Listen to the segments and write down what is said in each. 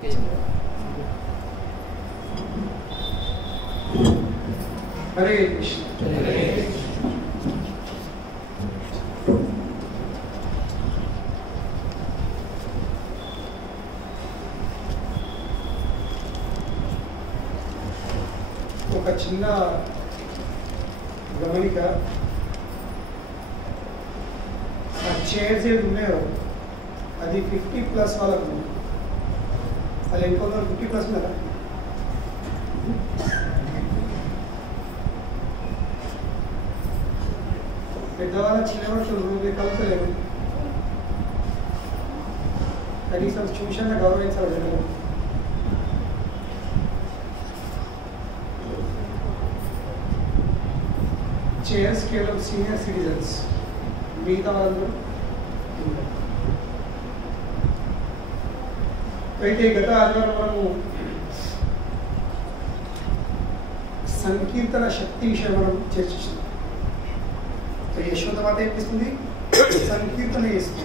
హరే కృష్ణ. ఒక చిన్న గమనిక, ఆ చైర్స్ ఏది ఉన్నాయో అది 50+ వాళ్ళకు, వాళ్ళు ఎంతో 50+ ఉన్నారా? పెద్దవాళ్ళ చిన్నవాళ్ళు కలుసలేము, కనీసం చూసిన గౌరవించాలి జనాలు. చైర్స్ కేవలం సీనియర్ సిటిజన్స్, మిగతా వాళ్ళు. అయితే గత ఆదివారం మనము సంకీర్తన శక్తి విషయం మనం చర్చించాం. యశోద మాత ఏం చేస్తుంది? సంకీర్తన చేస్తుంది.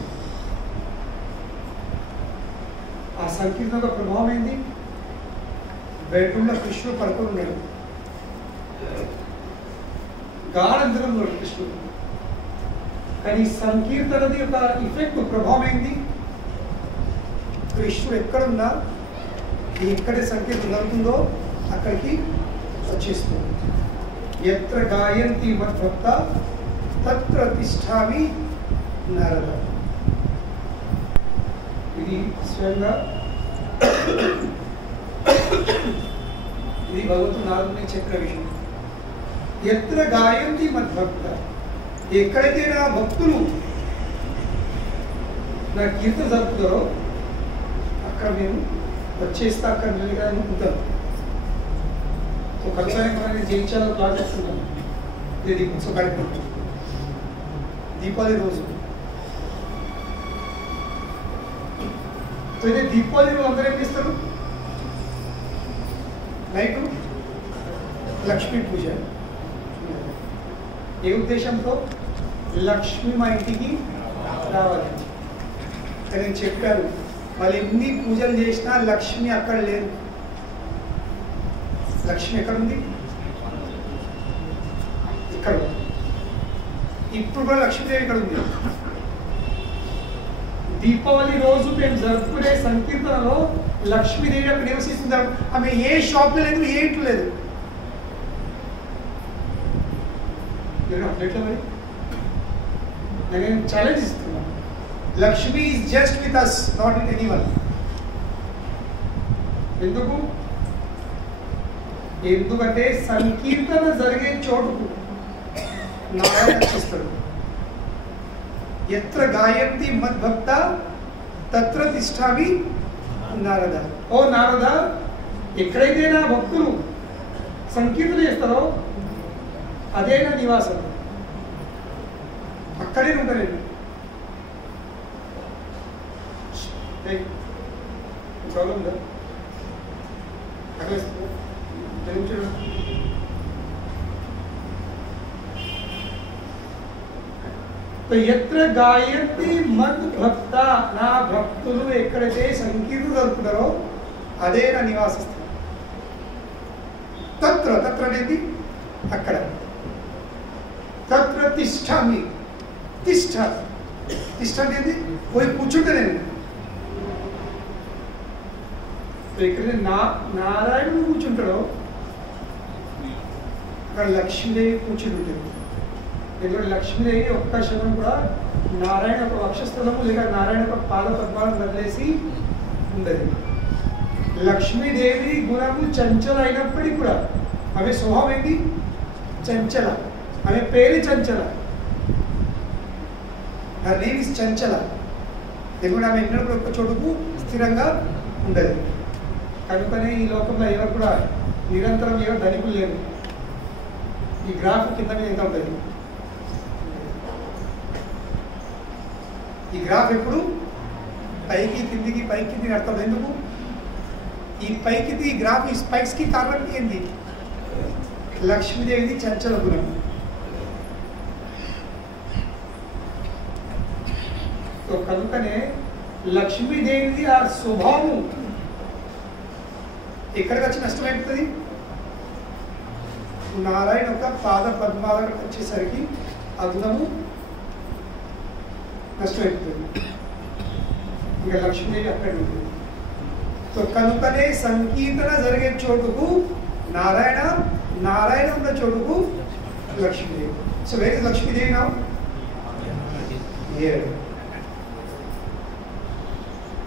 ఆ సంకీర్తన ప్రభావం ఏంది? బెడ్రూమ్లో కృష్ణుడు పడుకొని ఉన్నాడు, గాఢంతరం ఉన్నాడు కృష్ణుడు. కానీ సంకీర్తనది యొక్క ఇఫెక్ట్, ప్రభావం ఏంది? కృష్ణుడు ఎక్కడున్నా, ఎక్కడ సంకీర్తన జరుగుతుందో అక్కడికి వచ్చేస్తుంది. ఎత్ర గాయంతి మద్భక్త తత్ర తిష్టామి నారద. ఇది స్వయంగా ఇది భగవంతుడు నారదుని చెప్పిన విషయం. ఎత్ర గాయంతి మద్భక్త, ఎక్కడైతే నా భక్తులు నా కీర్తన జరుపుతారో అక్కడ నేను వచ్చేస్తా, అక్కడ నిలగానే ఉంటాను. సో కలిసానికి జయించాలో ప్లాన్ చేస్తున్నాను. ఇది దీపోత్సవ కార్యక్రమం, దీపావళి రోజు. సో ఇదే దీపావళి రోజు అందరూ ఏం చేస్తారు? నైట్ లక్ష్మీ పూజ. ఏ ఉద్దేశంతో? లక్ష్మి మా ఇంటికి రావాలి. నేను చెప్పాను, వాళ్ళు ఎన్ని పూజలు చేసినా లక్ష్మి అక్కడ లేదు. లక్ష్మి ఎక్కడ ఉంది? ఇక్కడ. ఇప్పుడు కూడా లక్ష్మీదేవి ఇక్కడ ఉంది. దీపావళి రోజు మేము జరుపుకునే సంకీర్తనలో లక్ష్మీదేవి అక్కడ నివసిస్తున్నారు. ఆమె ఏ షాప్లో లేదు, ఏ ఇంట్లో లేదు. అప్డేట్లో మరి నేను ఛాలెంజ్ ఇస్తున్నాను. Lakshmi is just with us, not with anyone. ఎందుకు? ఎందుకంటే సంకీర్తన జరిగే చోటుకు నారాయణ వచ్చేస్తాడు. ఎత్ర గాయంతి మద్భక్త తత్ర తిష్టామి నారద. ఓ నారద, ఎక్కడైతే నా భక్తులు సంకీర్తన చేస్తారో అదే నా నివాసం, అక్కడే ఉంటాను. ప్రాబ్లం ఉందా? అక్కడ ఎత్ర గాయత్రి మద్ భక్త, నా భక్తులు ఎక్కడైతే సంకీర్తన జరుపుతారో అదే నా నివాస స్థలం. తత్ర, తత్ర అనేది అక్కడ. తత్ర తిష్టామి, తిష్ట, తిష్ట అనేది పోయి కూర్చుంటే నేను ఇక్కడ నారాయణుడు కూర్చుంటాడో అక్కడ లక్ష్మీదేవి కూర్చుని ఉంటుంది. ఎందుకంటే లక్ష్మీదేవి ఒక్క క్షణం కూడా నారాయణ ఒక వక్షస్థలము లేక నారాయణ ఒక పాద పద్మాలను వదిలేసి ఉండదు. లక్ష్మీదేవి గుణము చంచల అయినప్పటికీ కూడా ఆమె స్వభావం ఏంటి? చంచల. ఆమె పేరు Chanchala. Her name is Chanchala. ఎందుకంటే ఆమె ఎన్నడూ ఒక్క చోటుకు స్థిరంగా ఉండదు. కనుకనే ఈ లోకంలో ఎవరు కూడా నిరంతరం ఎవరు ధనికులు లేరు. ఈ గ్రాఫ్ కింద మీద ఎంత ఉంటుంది? ఈ గ్రాఫ్ ఎప్పుడు పైకి కిందికి పైకి కిందికి నడుతుంది. ఎందుకు? ఈ పైకి ఈ గ్రాఫ్ ఈ స్పైక్స్కి కారణం ఏంది? లక్ష్మీదేవిది చంచల గుణం. సో కనుకనే లక్ష్మీదేవిది ఆ స్వభావం ఎక్కడికి వచ్చి నష్టమైపోతుంది? నారాయణ యొక్క పాద పద్మాలకు వచ్చేసరికి ఆ గుణము నష్టమైపోతుంది. ఇంకా లక్ష్మీదేవి అక్కడ ఉంటుంది. సో కనుకనే సంకీర్తన జరిగే చోటుకు నారాయణ, నారాయణ ఉన్న చోటుకు Lakshmidevi. So where is Lakshmidevi now? Here.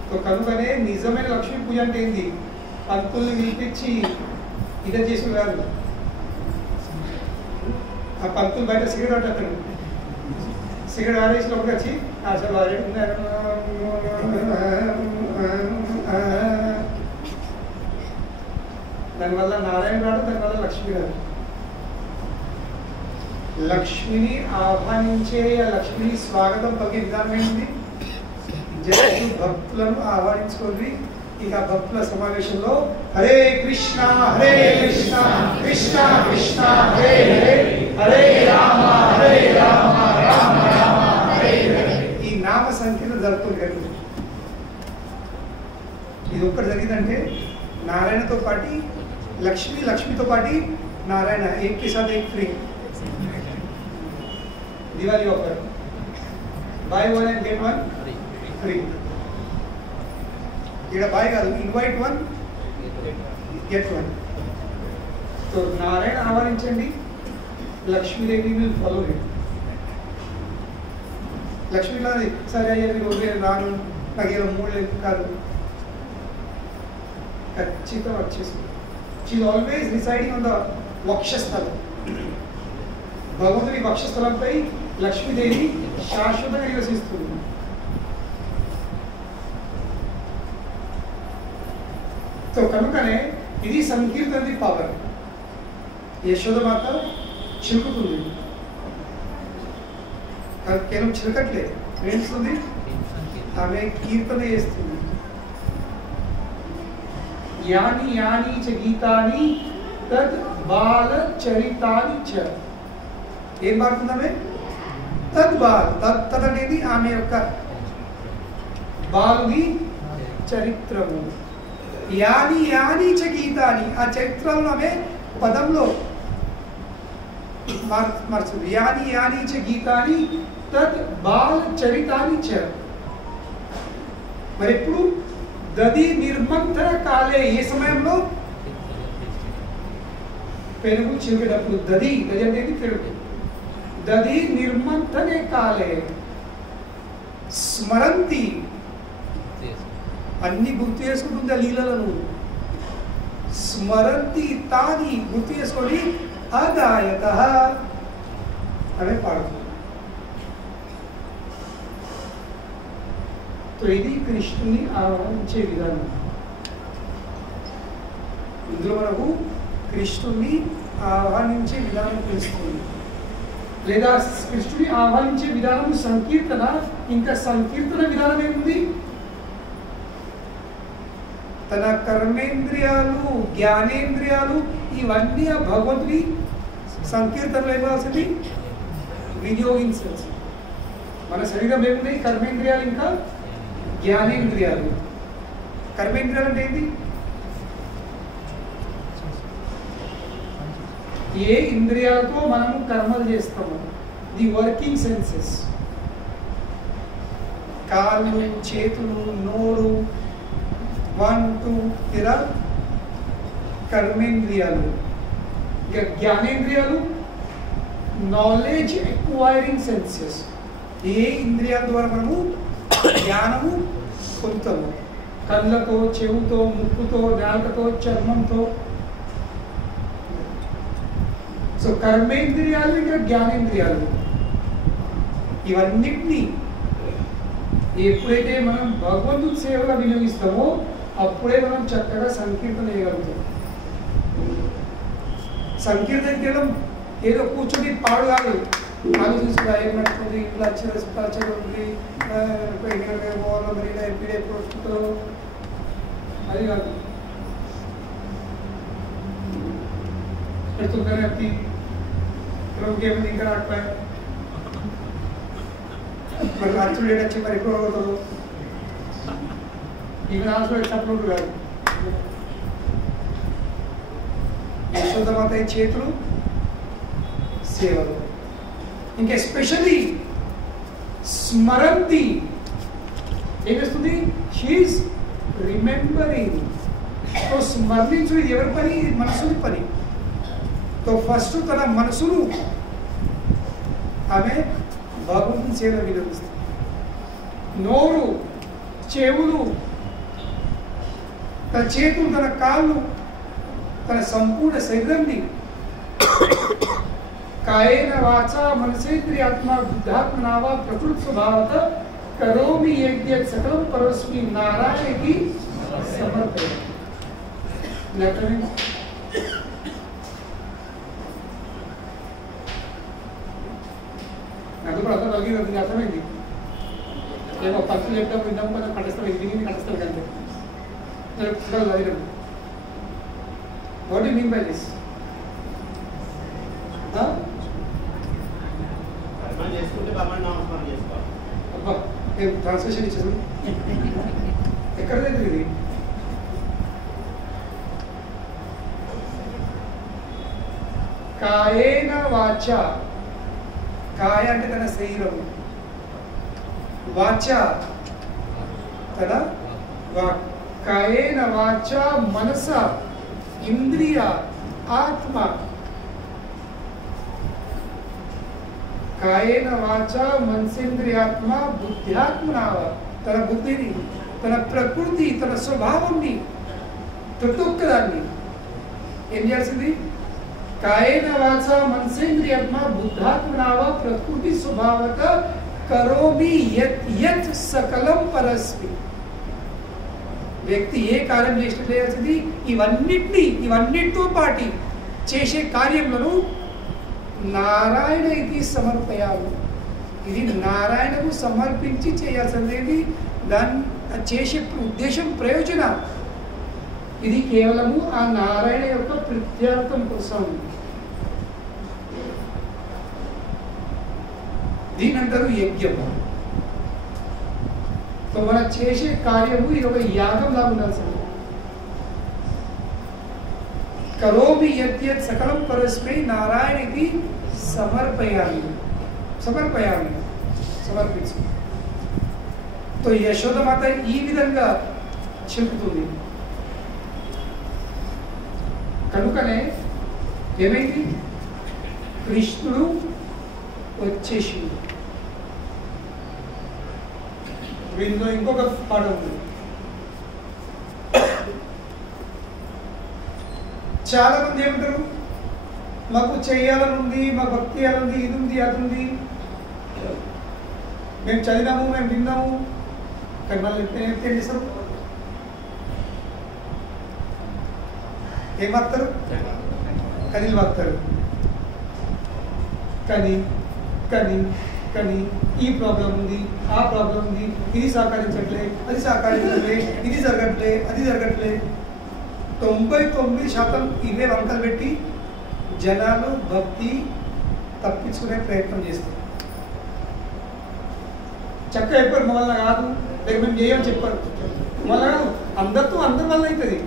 So కనుకనే నిజమైన లక్ష్మీ పూజ అంటే ఏంది? పంతుల్ని పిలిపించి ఇదే చేసి కాదు. ఆ పంతులు బయట సిగరెట్ అతను సిగరెట్ ఆడేసి లోపలికి వచ్చి అసలు దానివల్ల నారాయణ రాడు, దానివల్ల లక్ష్మి రాదు. లక్ష్మిని ఆహ్వానించే లక్ష్మిని స్వాగతం పలికే విధానం ఏంటి? జస్ట్ భక్తులను ఆహ్వానించుకోండి. ఇక భక్తుల సమావేశంలో హరే కృష్ణ హరే కృష్ణ కృష్ణ కృష్ణ హరే హరే హరే రామ హరే రామ రామ రామ హరే హరే ఈ నామ సంఖ్యలో జరుగుతుంది కదా. ఇది ఒక్కటి జరిగిందంటే నారాయణతో పాటు లక్ష్మి, లక్ష్మితో పాటు నారాయణ ఏక్ కే సాథ్ ఏక్ free. Diwali offer, buy one and get one free. ఇక్కడ బాయ్ కాదు, invite one get one. So Narayana ఆహ్వానించండి, లక్ష్మీదేవి విల్ ఫాలో హిమ్. లక్ష్మీదేవి సరే అయ్యా మీరు వదిలేదు రాను, నాకు ఏదో మూడు లేదు కాదు, ఖచ్చితంగా వచ్చేస్తుంది. She is always residing on the వక్షస్థలం. భగవంతుని వక్షస్థలంపై లక్ష్మీదేవి శాశ్వతంగా నివసిస్తుంది. సో కనుకనే ఇది సంకీర్తనది పవర్. యశోదమాత చిలుకుతుంది, కేవలం చిలకట్లేదు, ఏమిస్తుంది? ఆమె కీర్తన చేస్తుంది. యాని యాని చ గీతాని తద్ బాల చరితాని చ. ఏం పాడుతుంది ఆమె? తద్ బాల్. తద్ అనేది ఆమె యొక్క బాలుని చరిత్రము. యాని యాని చ గీతాని, ఆ చరిత్రలో ఆమె పదంలో మార్చుంది. యాని యాని చ గీతాని తద్ బాల చరితాని చ. మరి ఎప్పుడు? దది నిర్మంథన కాలే, ఏ సమయంలో? పెరుగు చిలికేటప్పుడు. దది దది అనేది పెరుగు. దది నిర్మంథనే కాలే స్మరంతి, అన్ని గుర్తు చేసుకుంటుంది ఆ లీలలను. స్మరంతి తాని, గుర్తు చేసుకొని అగాయత అనే పాడుతుంది. సో ఇది కృష్ణుని ఆహ్వానించే విధానం. ఇందులో మనకు కృష్ణుని ఆహ్వానించే విధానం తెలుస్తుంది. లేదా కృష్ణుని ఆహ్వానించే విధానం సంకీర్తన. ఇంకా సంకీర్తన విధానం ఏముంది? తన కర్మేంద్రియాలు, జ్ఞానేంద్రియాలు ఇవన్నీ ఆ భగవంతుని సంకీర్తనలో ఏమవుతుంది? వినియోగించాల్సి. మన శరీరం ఏమున్నాయి? కర్మేంద్రియాలు ఇంకా జ్ఞానేంద్రియాలు. కర్మేంద్రియాలు అంటే ఏంటి? ఏ ఇంద్రియాలతో మనము కర్మలు చేస్తాము, ది వర్కింగ్ సెన్సెస్. కాళ్ళు, చేతులు, నోరు, 1 2 ఇలా కర్మేంద్రియాలు. ఇక జ్ఞానేంద్రియాలు నాలెడ్జ్ ఎక్వైరింగ్ సెన్సెస్. ఏ ఇంద్రియాల ద్వారా మనము జ్ఞానము పొందుతాము? కళ్ళతో, చెవుతో, ముక్కుతో, నాలుకతో, చర్మంతో. సో కర్మేంద్రియాలు ఇంకా జ్ఞానేంద్రియాలు ఇవన్నిటినీ ఎప్పుడైతే మనం భగవంతుడి సేవగా వినియోగిస్తామో అప్పుడే మనం చక్కగా సంకీర్తన చేయగలుగుతాం. సంకీర్తన చేయడం ఏదో కూర్చొని పాడు కాదు. ఆలోచించుకో, ఏమవుతుంది, ఇట్లా వచ్చేది ఉంది, పోవాలో మరి ఇలా ఎప్పుడు ఎప్పుడు వస్తుందో, అది కాదు. పెడుతుందని అప్పి ఏమైంది ఇంకా రాకపోయా, మరి అర్చుడు వచ్చి మరి ఎక్కువ అవుతారు. ఇవి రాసుడు తప్పుడు కాదు. యశోదమాత చేతులు సేవలు. ఇంకా ఎస్పెషల్లీ స్మరంతి ఏం చేస్తుంది? She is remembering. సో స్మరణించు ఇది ఎవరి పని? ఇది మనసుని పని. సో ఫస్ట్ తన మనసును ఆమె భగవంతుని సేవ వినియోగిస్తుంది. నోరు, చెవులు, తన చేతులు, తన కాళ్ళు, తన సంపూర్ణ శరీరాన్ని కాయేన వాచా మనసేంద్రియాత్మ బుద్ధాత్మనావా ప్రకృతి స్వభావత కరోమి యజ్ఞ సకలం పరస్మి నారాయణకి సమర్పయామి. నాకు కూడా అర్థం కలిగింది, అర్థమైంది. ఏమో పక్షులు చెప్తాం విందాం కదా, కట్టేస్తాం, ఇది విని కట్టేస్తారు కంటే. What you mean by this? అబ్బా నేను ట్రాన్స్లేషన్ ఇచ్చేసాను. ఎక్కడ దగ్గర ఇది? కాయేన వాచ, కాయ అంటే తన శరీరం, వాచ తన వాక్. కాయేన వాచ మనస ఇంద్రియ ఆత్మ, కాయేన వాచ మనసేంద్రియాత్మ బుద్ధ్యాత్మనావ, తన బుద్ధిని, తన ప్రకృతి, తన స్వభావాన్ని, ప్రతి ఒక్కదాన్ని ఏం చేయాల్సింది? కాయేన వాచ మనసేంద్రియాత్మ బుద్ధాత్మనావ ప్రకృతి స్వభావత కరోమి యత్ యత్ సకలం పరస్మి. వ్యక్తి ఏ కార్యం చేసినా చేయాల్సింది ఇవన్నిటితో పాటి చేసే కార్యములను నారాయణకి సమర్పయాలి. ఇది నారాయణకు సమర్పించి చేయాల్సింది. దాన్ని చేసే ఉద్దేశం, ప్రయోజనం ఇది కేవలము ఆ నారాయణ యొక్క ప్రీత్యార్థం కోసం. దీని అంటారు యజ్ఞము. సో మనం చేసే కార్యము ఇది ఒక యాగం లాగా ఉండాల్సింది. కరోమి యత్ సకలం పరస్మై నారాయణకి సమర్పయామి. సమర్పించు. తో యశోదమాత ఈ విధంగా చెబుతుంది. కనుకనే ఏమైంది? కృష్ణుడు వచ్చేసింది. వీళ్ళలో ఇంకొక పాట ఉంది. చాలా మంది ఏమంటారు, మాకు చేయాలని ఉంది, మాకు భక్తి చేయాలని, ఇది ఉంది, అది ఉంది, మేము చదివాము, మేము విన్నాము, కానీ మళ్ళీ ఏం చేస్తారు? ఏం వాడతారు? కనీలు వాడతారు. కానీ కానీ కానీ ఈ ప్రాబ్లం ఉంది, ఆ ప్రాబ్లం ఉంది, ఇది సహకరించట్లే, అది సహకరించట్లే, ఇది జరగట్లే, అది జరగట్లే. 99% ఇవే వంకలు పెట్టి జనాలు భక్తి తప్పించుకునే ప్రయత్నం చేస్తారు. చక్క చెప్పారు మా వల్ల కాదు, లేక మేము చేయమని చెప్పారు వల్ల కాదు. అందరి వల్ల అవుతుంది.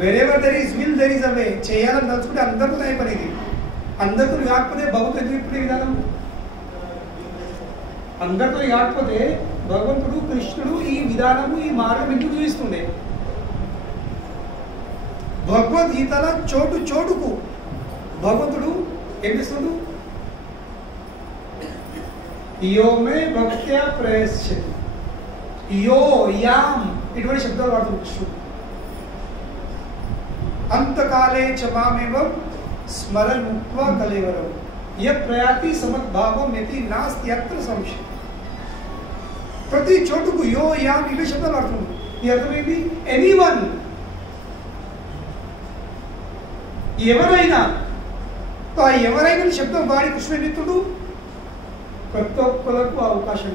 Wherever there is will there is a way. చేయాలని తలుచుకుంటే అందరితో అయిపోయింది. అందరితో కాకపోతే భగవంతుడు ఇప్పుడు విధానం, అందరితో కాకపోతే భగవంతుడు కృష్ణుడు ఈ విధానము, ఈ మార్గం ఎందుకు చూపిస్తుండే? భగవద్గీతల చోటు చోటుకు భగవంతుడు ఏం చేస్తుండు? యోమే భక్త్యా ప్రయశ్చతి, యో యాం ఇటువంటి శబ్దాలు వాడుతుంది కృష్ణుడు. అంతకాలే చ మామేవం స్మరన్ ముక్త్వా కలేవరం య ప్రయాతి సమద్భావం యతి నాస్తి అత్ర సంశయం. ప్రతి చోటుకు యో యాం ఇవే శబ్దాలు వాడుతుంది. ఈ అర్థమైంది? ఎనీవన్, ఎవరైనా. ఆ ఎవరైనా శబ్దం వాడి కృష్ణుడు నిత్తుడు ప్రతి ఒక్కరికి అవకాశం.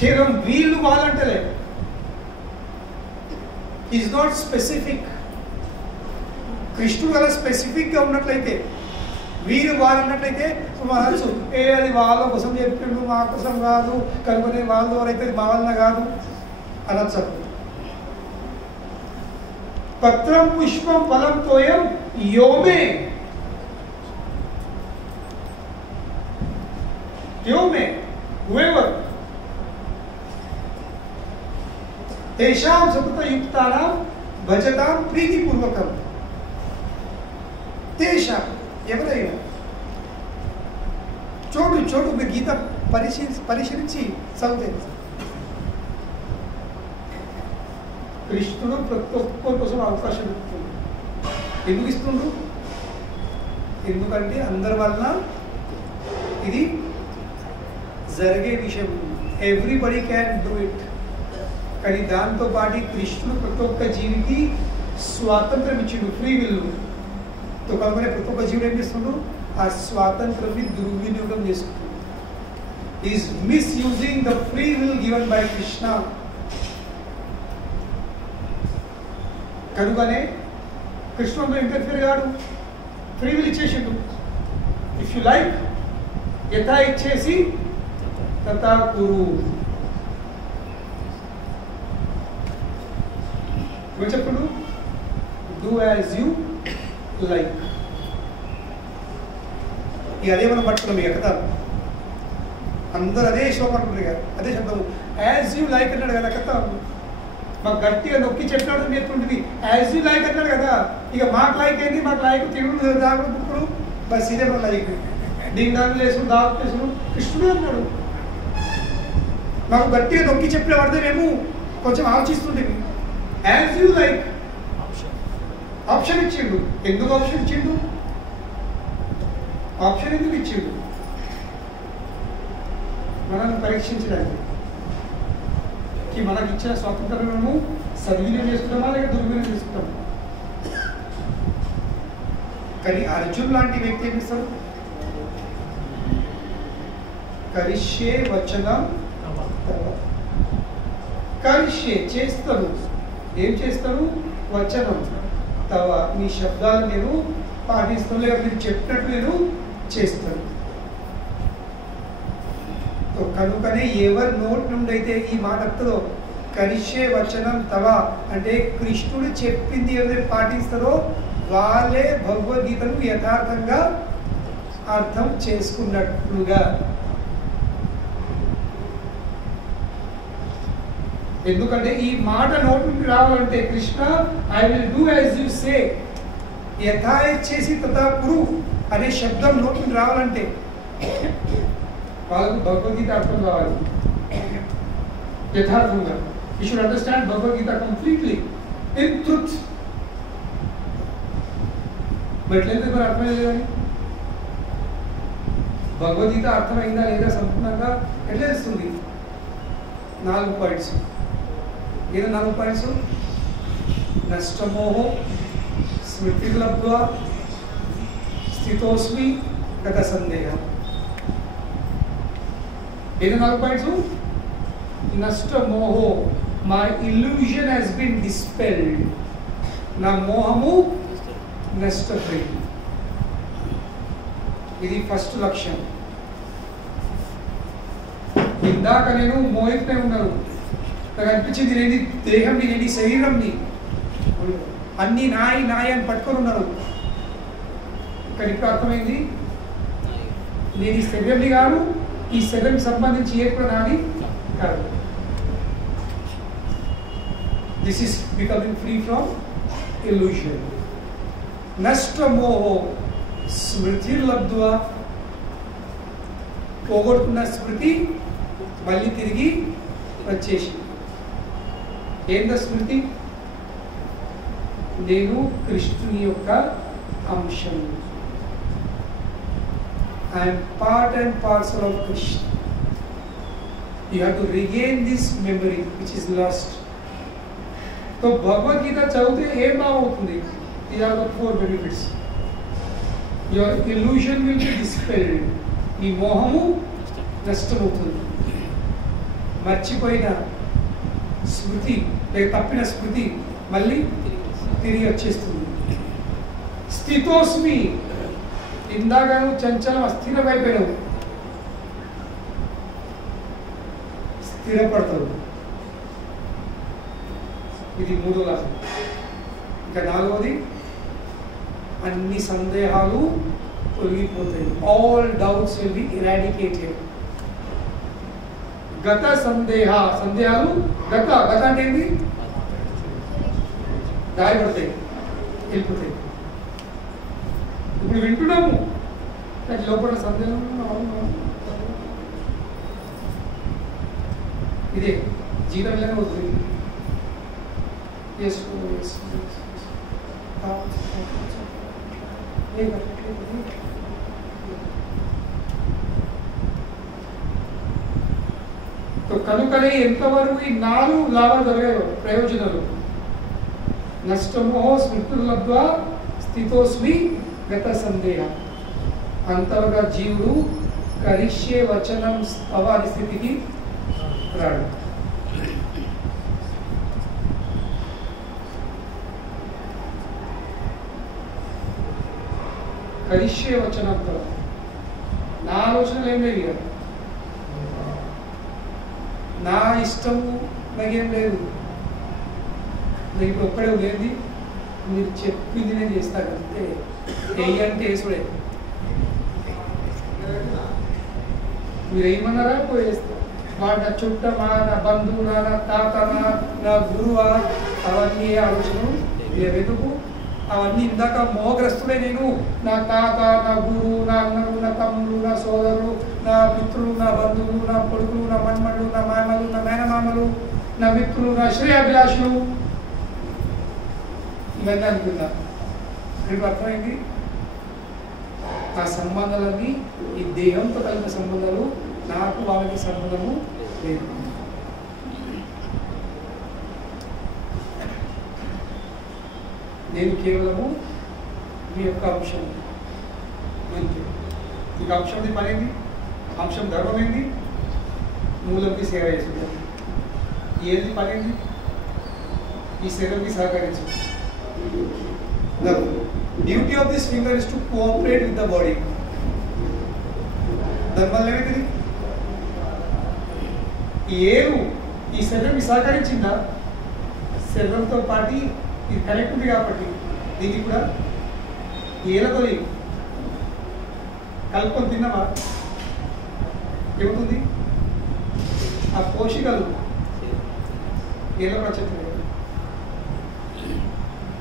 కేవలం వీళ్ళు వాళ్ళంటలే. Is not specific. కృష్ణుడు అలా స్పెసిఫిక్గా ఉన్నట్లయితే, వీరు వారు అన్నట్లయితే మనసు అది వాళ్ళ కోసం చెప్పిండు, మా కోసం కాదు, కనుకొని వాళ్ళ ఎవరైతే మా వల్ల కాదు అనొచ్చు. పత్రం పుష్పం ఫలం తోయం యోమే యోమే whoever తేషాం సతతయుక్తానాం భజతాం ప్రీతిపూర్వకం. తేషాం ఎవరైనా చోటు మీరు గీత పరిశీలించి చదివితే కృష్ణుడు ప్రతి ఒక్కరి కోసం అవకాశం ఇస్తుంది. ఎందుకు ఇస్తుండ్రు? ఎందుకంటే అందరి వలన ఇది జరిగే విషయం. Everybody can do it. కానీ దాంతో పాటు కృష్ణుడు ప్రతి ఒక్క జీవికి స్వాతంత్రం ఇచ్చిండు, ఫ్రీ విల్. కనుకనే ప్రతి ఒక్క జీవుడు ఏం చేస్తుండ్రు? ఆ స్వాతంత్రాన్ని దుర్వినియోగం చేసుకుంటుంది. Is misusing the free will given by Krishna. కనుకనే కృష్ణుడు ఇంటర్ఫియర్ కాడు, ఫ్రీ విల్ ఇచ్చేసిండు. ఇఫ్ యు లైక్ యథా ఇచ్చేసి తథా కురు. చెప్పండు డూ యాజ్ యూ లైక్. ఇక అదే మనం పట్టుకున్నాం ఇక కదా, అందరూ అదే శ్లోకం అంటున్నారు కదా, అదే శబ్దము యాజ్ యూ లైక్ అన్నాడు కదా కదా. మాకు గట్టిగా నొక్కి చెప్పినాడు నేర్చుకుంటుంది. యాజ్ యూ లైక్ అన్నాడు కదా, ఇక మాకు లైక్ ఏంది? మాకు లైక్ తిరుగుడు దాగుడు బుక్కుడు బస్ ఇదే మన లైక్. దీని దాని లేసుడు దాగు చేసుడు కృష్ణుడే అన్నాడు. మాకు గట్టిగా నొక్కి చెప్పిన పడితే మేము కొంచెం ఆలోచిస్తుండేవి. యాజ్ యూ లైక్ ఆప్షన్ ఇచ్చిండు. ఎందుకు ఆప్షన్ ఇచ్చిండు? ఆప్షన్ ఎందుకు ఇచ్చిండు? మనల్ని పరీక్షించడానికి. మనకి ఇచ్చిన స్వాతంత్రాలను సద్వినియోగం చేసుకుంటామా లేక దుర్వినియోగం చేసుకుంటామా? కానీ అర్జున్ లాంటి వ్యక్తి ఏమి ఇస్తాడు? కరిష్యే వచనం కరిష్యే చేస్తాను. ఏం చేస్తాను? వచనం తవ, మీ శబ్దాలు నేను పాటిస్తాను, లేక మీరు చెప్పినట్టు నేను చేస్తాను. కనుకనే ఎవరి నోటి నుండి అయితే ఈ మాట వస్తుందో కరిష్యే వచనం తవ అంటే కృష్ణుడు చెప్పింది ఎవరైతే పాటిస్తారో వాళ్ళే భగవద్గీతను యథార్థంగా అర్థం చేసుకున్నట్లుగా. ఎందుకంటే ఈ మాట నోటి నుండి రావాలంటే Krishna I will do as you say, యథా చేసి తథా కురు అనే శబ్దం నోటి నుండి రావాలంటే వాళ్ళకు భగవద్గీత అర్థం కావాలి యథార్థంగా. You should understand Bhagavad Gita completely in truth. ఎట్లయితే మరి అర్థమైంది కానీ భగవద్గీత అర్థమైందా లేదా సంపూర్ణంగా ఎట్లా ఇస్తుంది? 4 పాయింట్స్. ఏదో 4 పాయింట్స్. నష్టమోహో స్మృతిర్లబ్ధ్వా స్థితోస్మి గత సందేహం. ఏదో 4 పాయింట్స్. నష్టమోహో my illusion has been dispelled. నా మోహము నష్టపోయింది. ఇది ఫస్ట్ లక్ష్యం. ఇందాక నేను మోహితనే ఉన్నాను, నాకు అనిపించింది నేను దేహం, నేను శరీరంని అన్ని నాయి అని పట్టుకొని ఉన్నాను. కానీ ఇప్పుడు అర్థమైంది నేను ఈ శరీరంని కాదు, ఈ శరీరంకి సంబంధించి ఏ కూడా నాది కాదు. This is becoming free from illusion. నష్టమోహో స్మృతిర్లబ్ధ్వా పోగొట్టుకున్న స్మృతి మళ్ళీ తిరిగి వచ్చేసి. ఏంద స్మృతి? నేను కృష్ణుని యొక్క అంశం. I'm part and parcel of Krishna. You have to regain this memory which is lost. तो భగవద్గీత చదివితే ఏం బాగుంటుంది? These are the 4 benefits. Your illusion will be dispelled. ఈ మోహము నష్టమవుతుంది. మర్చిపోయిన స్మృతి లేక తప్పిన స్మృతి మళ్ళీ తిరిగి వచ్చేస్తుంది. స్థితోస్మి, ఇందాకను చంచలం అస్థిరమైపోయావు, స్థిరపడతావు. ఇది 3వ లాభం. ఇక నాలుగవది అన్ని సందేహాలు తొలగిపోతాయి. All doubts will be eradicated. గత సందేహాలు గత అంటే ఏంటి? గాయపడతాయి, వెళ్ళిపోతాయి. ఇప్పుడు వింటున్నాము కానీ లోపల సందేహం ఇదే జీవితం ఇలానే అవుతుంది. కనుకనే ఎంతవరకు ఈ 4 లాభాలు జరిగాయో, ప్రయోజనాలు, నష్టమోహ స్మృతులబ్ధ్వా స్థితోస్మి గత సందేహ, అంతవరకు జీవుడు కరిష్యే వచనం స్తవ అనే స్థితికి రాడు. కరిష్యే వచనం తవ, నా ఆలోచనలు ఏం లేవు, ఇక నా ఇష్టము నాకేం లేదు, నాకు ఇప్పుడు ఒక్కడే ఉండేది, మీరు చెప్పింది నేను చేస్తాను అంతే. అంటే వేసుడే, మీరు ఏమన్నారా పోయేస్తా. వాడు నా చుట్టమా, నా బంధువునా, నా తాతనా, నా గురువా, అవన్నీ ఆలోచనలు వెతుకు. అవన్నీ ఇందాక మోహగ్రస్తులే. నేను నా తాత, నా గురువు, నా అన్నలు, నా తమ్ముడు, నా సోదరులు, నా మిత్రులు, నా బంధువులు, నా కొడుకులు, నా మన్మళ్ళు, నా మామలు, నా మేనమామలు, నా మిత్రులు, నా శ్రేయాభిలాషులు, ఇవన్నీ అనుకున్నా. ఇప్పుడు అర్థమైంది, ఆ సంబంధాలన్నీ ఈ దేహంతో కలిగిన సంబంధాలు, నాకు వాళ్ళకి సంబంధము లేదు. నేను కేవలము మీ యొక్క అంశం. మంచి మీకు అంశంది పనేంది, అంశం ధర్మం ఏంది, మూలంకి సేవ చేస్తుంది. ఏది పనేంది, ఈ శరీరంకి సహకరించు. The duty of this finger is to cooperate with the body. దానివల్ల ఏమైంది, ఈ ఏరు ఈ శరీరంకి సహకరించిందా, శరీరంతో పాటు ఇది కనెక్ట్ ఉంది కాబట్టి దీనికి కూడా ఏలతో కలుపుకొని తిన్నామా ఏమవుతుంది, ఆ పోషకాలు ఏళ్ళ కూడా చెప్తుంది,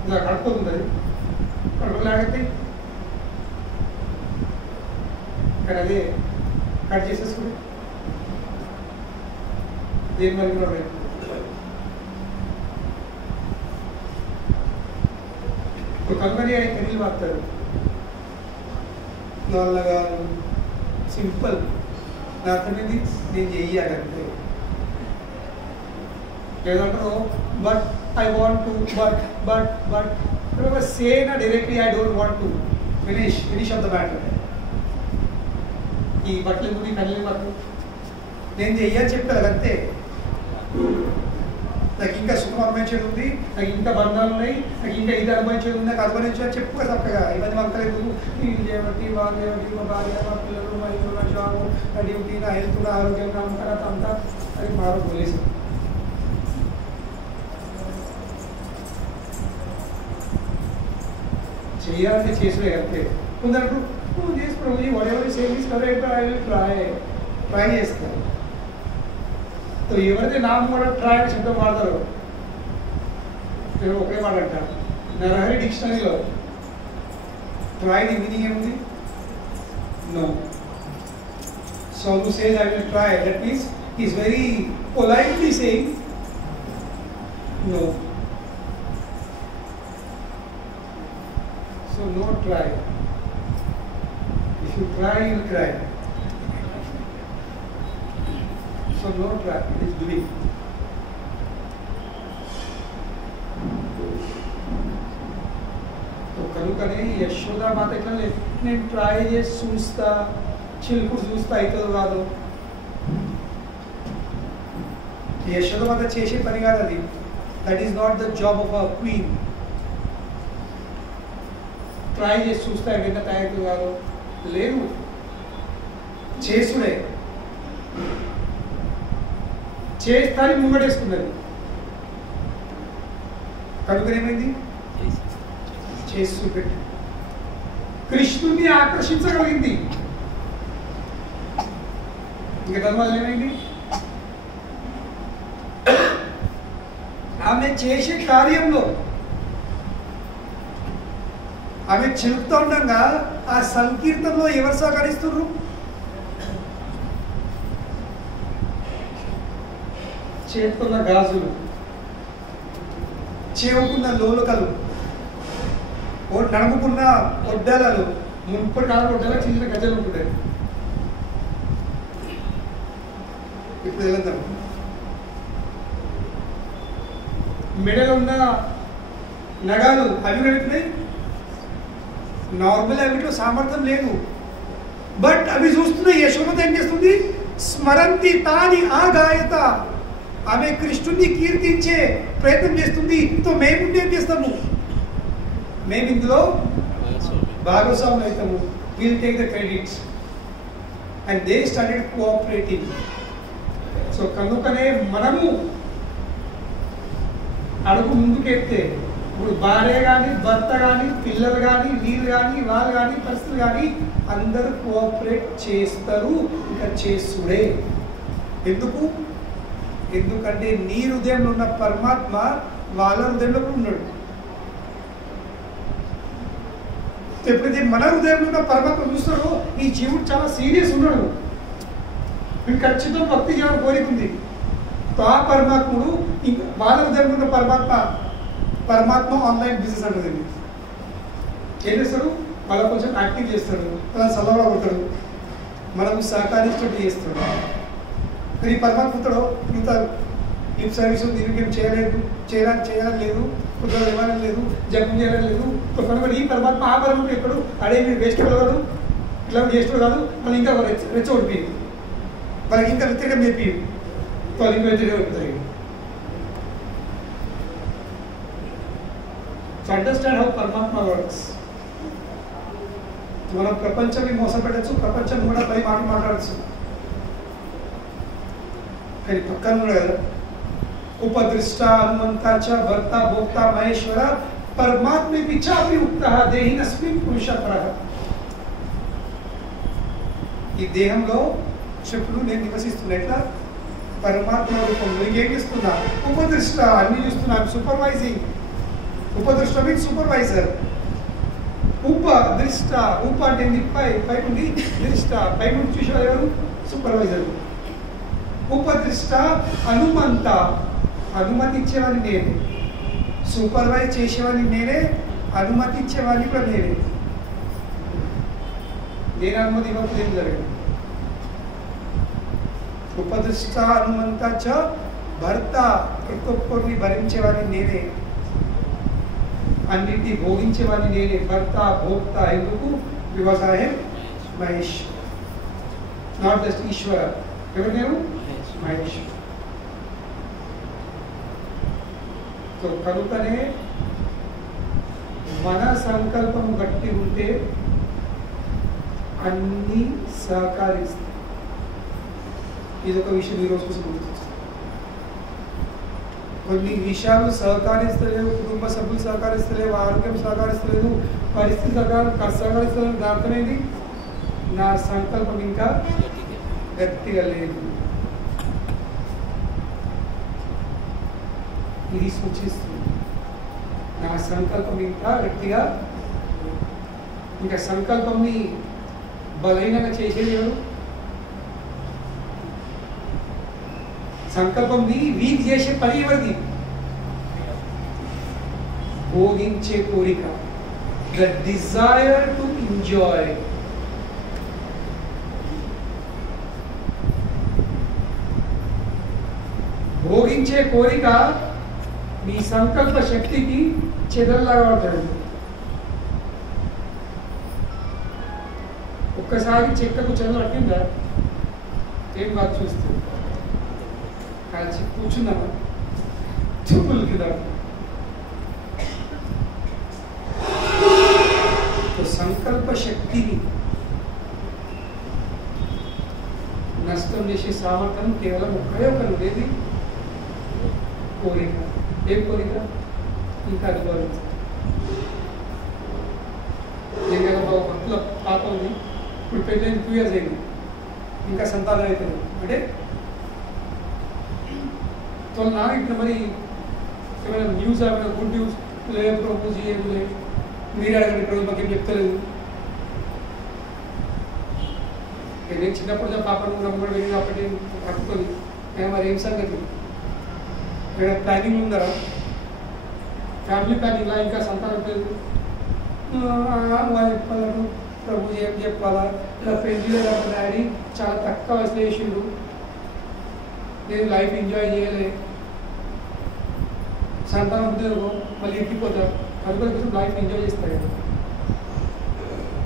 ఇలా కడుపుతుంది. అది కడుపులు ఆడితే కానీ అదే కట్ చేసేసుకుని దేని మరి కూడా కంపెనీ అని కెరీలు వాడతారు. వాళ్ళగా సింపుల్, నా అర్థమైంది, నేను చెయ్యాలంటే. లేదంటారు but I want to, but say no directly I don't want to, finish of the matter. ఈ బట్టలు ఎందుకు, ఈ కళ్ళు బట్టలు నేను చెయ్యాలని చెప్తాను అంతే. నాకు ఇంకా సుఖం అనుభవించేది ఉంది, నాకు ఇంకా బంధాలు ఉన్నాయి, నాకు ఇంకా ఇది అనుభవించేది ఉంది, నాకు అనుభవించేది చెప్పుకో తప్పగా. ఇవన్నీ వంకలేదు, వీళ్ళు చేయబట్టి, వాళ్ళు చేయబట్టి, మా భార్య, మా పిల్లలు, మా ఇల్లు, నా జాబు, నా డ్యూటీ, నా హెల్త్, నా ఆరోగ్యం, నా అంతా అంతా అది మారు పోలీసు. చేయాలంటే చేసుడే అంతే. కొందరు నువ్వు చేసుకో, వాడెవరి సేవింగ్స్ కరెక్ట్, ట్రై చేస్తాను. ఎవరైతే నామం కూడా ట్రై అనే శబ్దం వాడతారో, నేను ఒకే మాట అంటాను. నరహరి డిక్షనరీలో ట్రై మీనింగ్ ఏముంది, no. So who says I will try, that means he is very politely saying no. So no try. If you try you will cry. So no try, it is doing. तो కనుకనే యశోద మాత ఎట్లా లేదు, నేను try చేసి చూస్తా, చిలుకుడు చూస్తా అవుతుందో కాదు. యశోద మాత చేసే పని కాదు అది. That is not the job of a queen. Try చేసి చూస్తా ఏదైనా తయారు కాదు, లేదు, చేసుడే. చేస్తాని ముంగడేసుకున్నది. కనుక ఏమైంది, చేసి చూపెట్టి కృష్ణుని ఆకర్షించగలిగింది. ఇంకా దానివల్ల ఏమైంది? ఆమె చేసే కార్యంలో ఆమె చెబుతూ ఉండగా ఆ సంకీర్తనలో ఎవరు సహకరిస్తున్నారు? చేతున్న గాజులు, చెవుకున్న లోలుకలు, నడుముకున్న ఒడ్డలలు, ముప్పటి కాలం ఒడ్డల చిన్న గజలు ఉంటుంటాయి. ఇప్పుడు వెళ్దాం. మెడలో ఉన్న నగాలు అవి వెళ్తున్నాయి. నార్మల్ అవిట్లో సామర్థ్యం లేదు, బట్ అవి చూస్తున్న యశోమత ఏం చేస్తుంది? స్మరంతి తాని ఆ గాయత, ఆమె కృష్ణుని కీర్తించే ప్రయత్నం చేస్తుంది. తో మేము ఏం చేస్తాము? మేము ఇందులో భాగస్వాములు అవుతాము. Will take the credits and they started cooperating. So కనుకనే మనము అడుగు ముందుకెళ్తే ఇప్పుడు భార్య కానీ, భర్త కానీ, పిల్లలు కానీ, వీళ్ళు కానీ, వాళ్ళు కానీ, పరిస్థితులు కానీ అందరూ కోఆపరేట్ చేస్తారు. ఇంకా చేస్తుడే. ఎందుకంటే నీ హృదయంలో ఉన్న పరమాత్మ వాళ్ళ హృదయంలో ఉన్నాడు. ఎప్పుడైతే మన హృదయంలో ఉన్న పరమాత్మ చూస్తాడో ఈ జీవుడు చాలా సీరియస్ ఉన్నాడు, మీకు ఖచ్చితంగా భక్తి చేయాలని కోరిక ఉంది. ఆ పరమాత్ముడు ఇంకా వాళ్ళ హృదయంలో ఉన్న పరమాత్మ ఆన్లైన్ బిజినెస్ అంటుంది. ఏం చేస్తాడు? వాళ్ళ కొంచెం యాక్టివ్ చేస్తాడు, వాళ్ళని సలహా కొడతాడు, మనకు సహకరించేట్టు చేస్తాడు. కానీ పరమాత్మ ఉంటాడో ఇంత లిప్ సర్వీస్ దీనికి చేయాలని లేదు, కుట్రలు ఇవ్వాలని లేదు, జపం చేయాలని లేదు. కనుక ఈ పరమాత్మ ఆ పరమాత్మ ఎప్పుడు అడే మీరు వేస్ట్ కాదు, ఇట్లా చేస్తూ కాదు, వాళ్ళు ఇంకా రెచ్చగొడిపోయింది, వాళ్ళకి ఇంకా వ్యతిరేకం చెప్పి వాళ్ళు ఇంకా వ్యతిరేకం అయిపోతారు. సో అండర్స్టాండ్ హౌ పరమాత్మ వర్క్స్. మనం ప్రపంచాన్ని మోసపెట్టచ్చు, ప్రపంచం కూడా పై మాట్లాడచ్చు. కానీ పక్కన కూడా కదా ఉపదృష్ట హనుమంతాచ భర్త భోక్త మహేశ్వర పరమాత్మ పిచాపి ఉక్త దేహినస్మిన్ పురుషపర. ఈ దేహంలో చెప్పులు నేను నివసిస్తున్నా, ఎట్లా? పరమాత్మ రూపంలో. ఏం చేస్తున్నా? ఉపదృష్ట, అన్ని చూస్తున్నాను. సూపర్వైజింగ్. ఉపదృష్ట మీన్స్ సూపర్వైజర్. ఉపదృష్ట, ఉప అంటే పై నుండి, దృష్ట పై నుండి చూసేవారు ఎవరు? సూపర్వైజర్. ఉపదృష్ట హనుమంత, అనుమతి ఇచ్చేవాడిని నేనే, సూపర్వైజ్ చేసేవాడిని నేనే, అనుమతి ఇచ్చేవాడిని కూడా నేనే. నేను అనుమతి ఇవ్వకపోతే ఏం జరగదు. ఉపదృష్ట హనుమంత చ భర్త, ఒక్కొక్కరిని భరించేవాడిని నేనే, అన్నింటినీ భోగించేవాడిని నేనే. భర్త భోక్త. ఎందుకు? Because I am Mahesh, not just Ishwara. ఎవరు నేను? మహేష్. సో కనుకనే మన సంకల్పం గట్టి ఉంటే అన్ని సహకరిస్తాయి. ఇదొక విషయం ఈరోజు కోసం గుర్తించాలి. కొన్ని విషయాలు సహకరిస్తలేవు, కుటుంబ సభ్యులు సహకరిస్తలేవు, ఆరోగ్యం సహకరిస్తలేదు, పరిస్థితి సహకరిస్తలేదు. దాని అర్థమైంది, నా సంకల్పం ఇంకా గట్టిగా లేదు. ఇది సూచిస్తుంది నా సంకల్పం ఇంకా గట్టిగా. ఇంకా సంకల్పంని బలహీనంగా చేసేది ఎవరు? సంకల్పంని వీక్ చేసే పని ఎవరిది? భోగించే కోరిక, ద డిజైర్ టు ఎంజాయ్. భోగించే కోరిక మీ సంకల్ప శక్తికి చెదల్లాగా పడతాడు. ఒక్కసారి చెక్కకు చెదలు పట్టిందా ఏం కాదు, చూస్తుంది కాల్చి కూర్చుందామా చెప్పులు కింద. సంకల్ప శక్తిని నష్టం చేసే సామర్థ్యం కేవలం ఒక్కడే ఒకరు ఉండేది, కోరిక. ఏం కోరిక? ఇంకా అనుభవించాలి. నేను కదా భక్తుల పాప ఉంది, ఇప్పుడు పెళ్ళైంది 2 years అయింది, ఇంకా సంతానం అవుతుంది అంటే తొలనా ఇప్పుడు మరి ఏమైనా న్యూస్ ఏమైనా గుడ్ న్యూస్ లేదు, ప్రపోజ్ ఏమి లేదు, మీరు అడగండి, ఇప్పుడు మాకేం చెప్తలేదు. నేను చిన్నప్పుడు పాపను రమ్మని వెళ్ళి అప్పటి పట్టుకొని మరి ఏం సంగతి ఏమైనా ప్లానింగ్ ఉందా, ఫ్యామిలీ ప్లానింగ్లా, ఇంకా సంతానం లేదు, వాళ్ళు చెప్పాలను ప్రభు ఏం చెప్పాలా, నా పెళ్ళి డాడీ చాలా తక్కువ వయసులో చేసిండు, నేను లైఫ్ ఎంజాయ్ చేయలే, సంతానం ఉద్యోగం మళ్ళీ ఇంటిపోతారు, అందుకని కొంచెం లైఫ్ ఎంజాయ్ చేస్తారు కదా,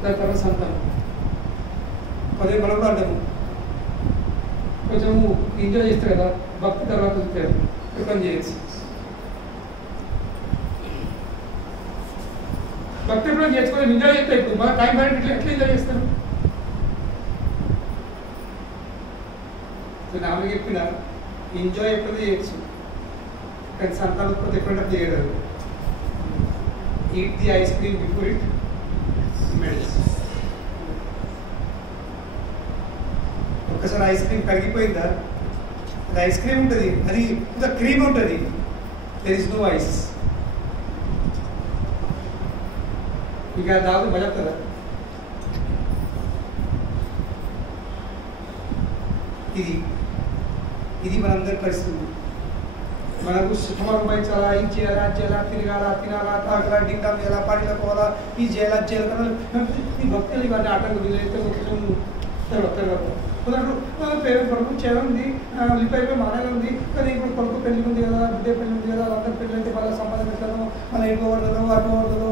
దాని తర్వాత సంతానం అదే మనం కూడా అంటాము కొంచెం ఎంజాయ్ చేస్తారు కదా, భక్తి తర్వాత చూస్తారు కృపణ చేయొచ్చు. భక్తి ఎప్పుడో చేసుకోవాలి, ఎంజాయ్ చేస్తే ఇప్పుడు మన టైం బ్యాడ్ ఎట్లా ఎంజాయ్ చేస్తారు. నాన్న చెప్పిన ఎంజాయ్ ఎప్పుడు చేయొచ్చు, కానీ సంతానం ఉత్పత్తి ఎప్పుడంటే చేయగలరు. Eat the ice cream before it melts. ఒక్కసారి ఐస్ క్రీమ్ కరిగిపోయిందా, అది ఐస్ క్రీమ్ ఉంటుంది, అది ఇంకా క్రీమ్ ఉంటుంది, దెర్ ఇస్ నో ఐస్. ఇక దాదాపు మజా కదా. ఇది మనందరి పరిస్థితి. మనకు సుఖం అనుభవించాలా, ఇది చేయాలా, అది చేయాలా, తిరగాలా, తినాలా, తాగలా, డిండాం చేయాలా, పాడిలో పోవాలా, ఇది చేయాలా, అది చేయాలి. ఈ భక్తులు ఇవన్నీ ఆటంకం వీలైతే తర్వాత పేరు కొడుకు చేయాలి, లిపైపోయి మానేది ఉంది, కానీ ఇప్పుడు కొడుకు పెళ్లి ఉంది కదా, బిడ్డ పెళ్లి ఉంది కదా, వాళ్ళందరూ పెళ్ళి అయితే వాళ్ళ సంపాదన పెట్టారు, మళ్ళీ ఎటుకోవడదు అటుకోవడదు,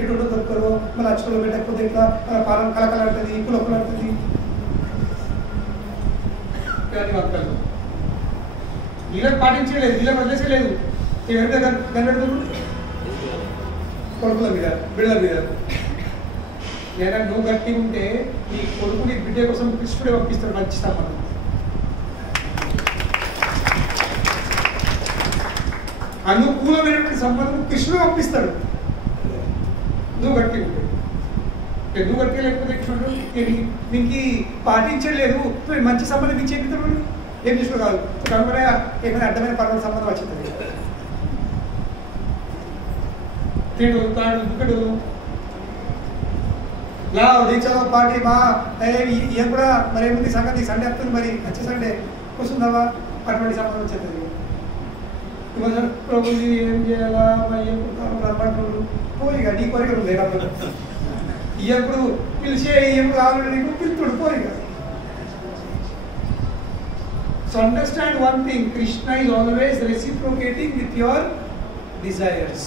ఎటు దొరకరు, మళ్ళీ అచ్చులో పెట్టకపోతే ఇట్లా పాలన కలకల అంటుంది, కులకులు అంటుంది. వర్గాలు వీళ్ళకి పాటించలేదు, వీళ్ళకి వదిలేసలేదు, ఎవరి కనబెడుతుంది కొడుకుల మీద బిడ్డల మీద. లేదా నువ్వు గట్టి ఉంటే నీ కొడుకు నీ బిడ్డ కోసం కృష్ణుడే పంపిస్తాడు మంచి సంబంధం. అనుకూలమైనటువంటి సంబంధం కృష్ణుడు పంపిస్తాడు నువ్వు గట్టి ఉంటే. నువ్వు గట్టి లేకపోతే కృష్ణుడు దీనికి పాటించలేదు, మంచి సంబంధం ఇచ్చేపిస్తాడు. ఏం కృష్ణుడు కాదు కనుక ఏమైనా అడ్డమైన పర్వత సంబంధం వచ్చింది, తిడు తాడు దుక్కడు చలో పార్టీ మా ఏం కూడా మరి ఏముంది సంగతి, సండే వస్తుంది మరి వచ్చే సండే వస్తుందావా అటువంటి సంబంధం వచ్చేది. ఇవాళ ప్రభు ఏం చేయాలా మరి ఏం రమ్మంటున్నాడు పోయిగా నీ కోరిక లేదు, ఎప్పుడు పిలిచే ఏం కావాలి నీకు పిలుతుడు పోయిగా. So understand one thing, Krishna is always reciprocating with your desires.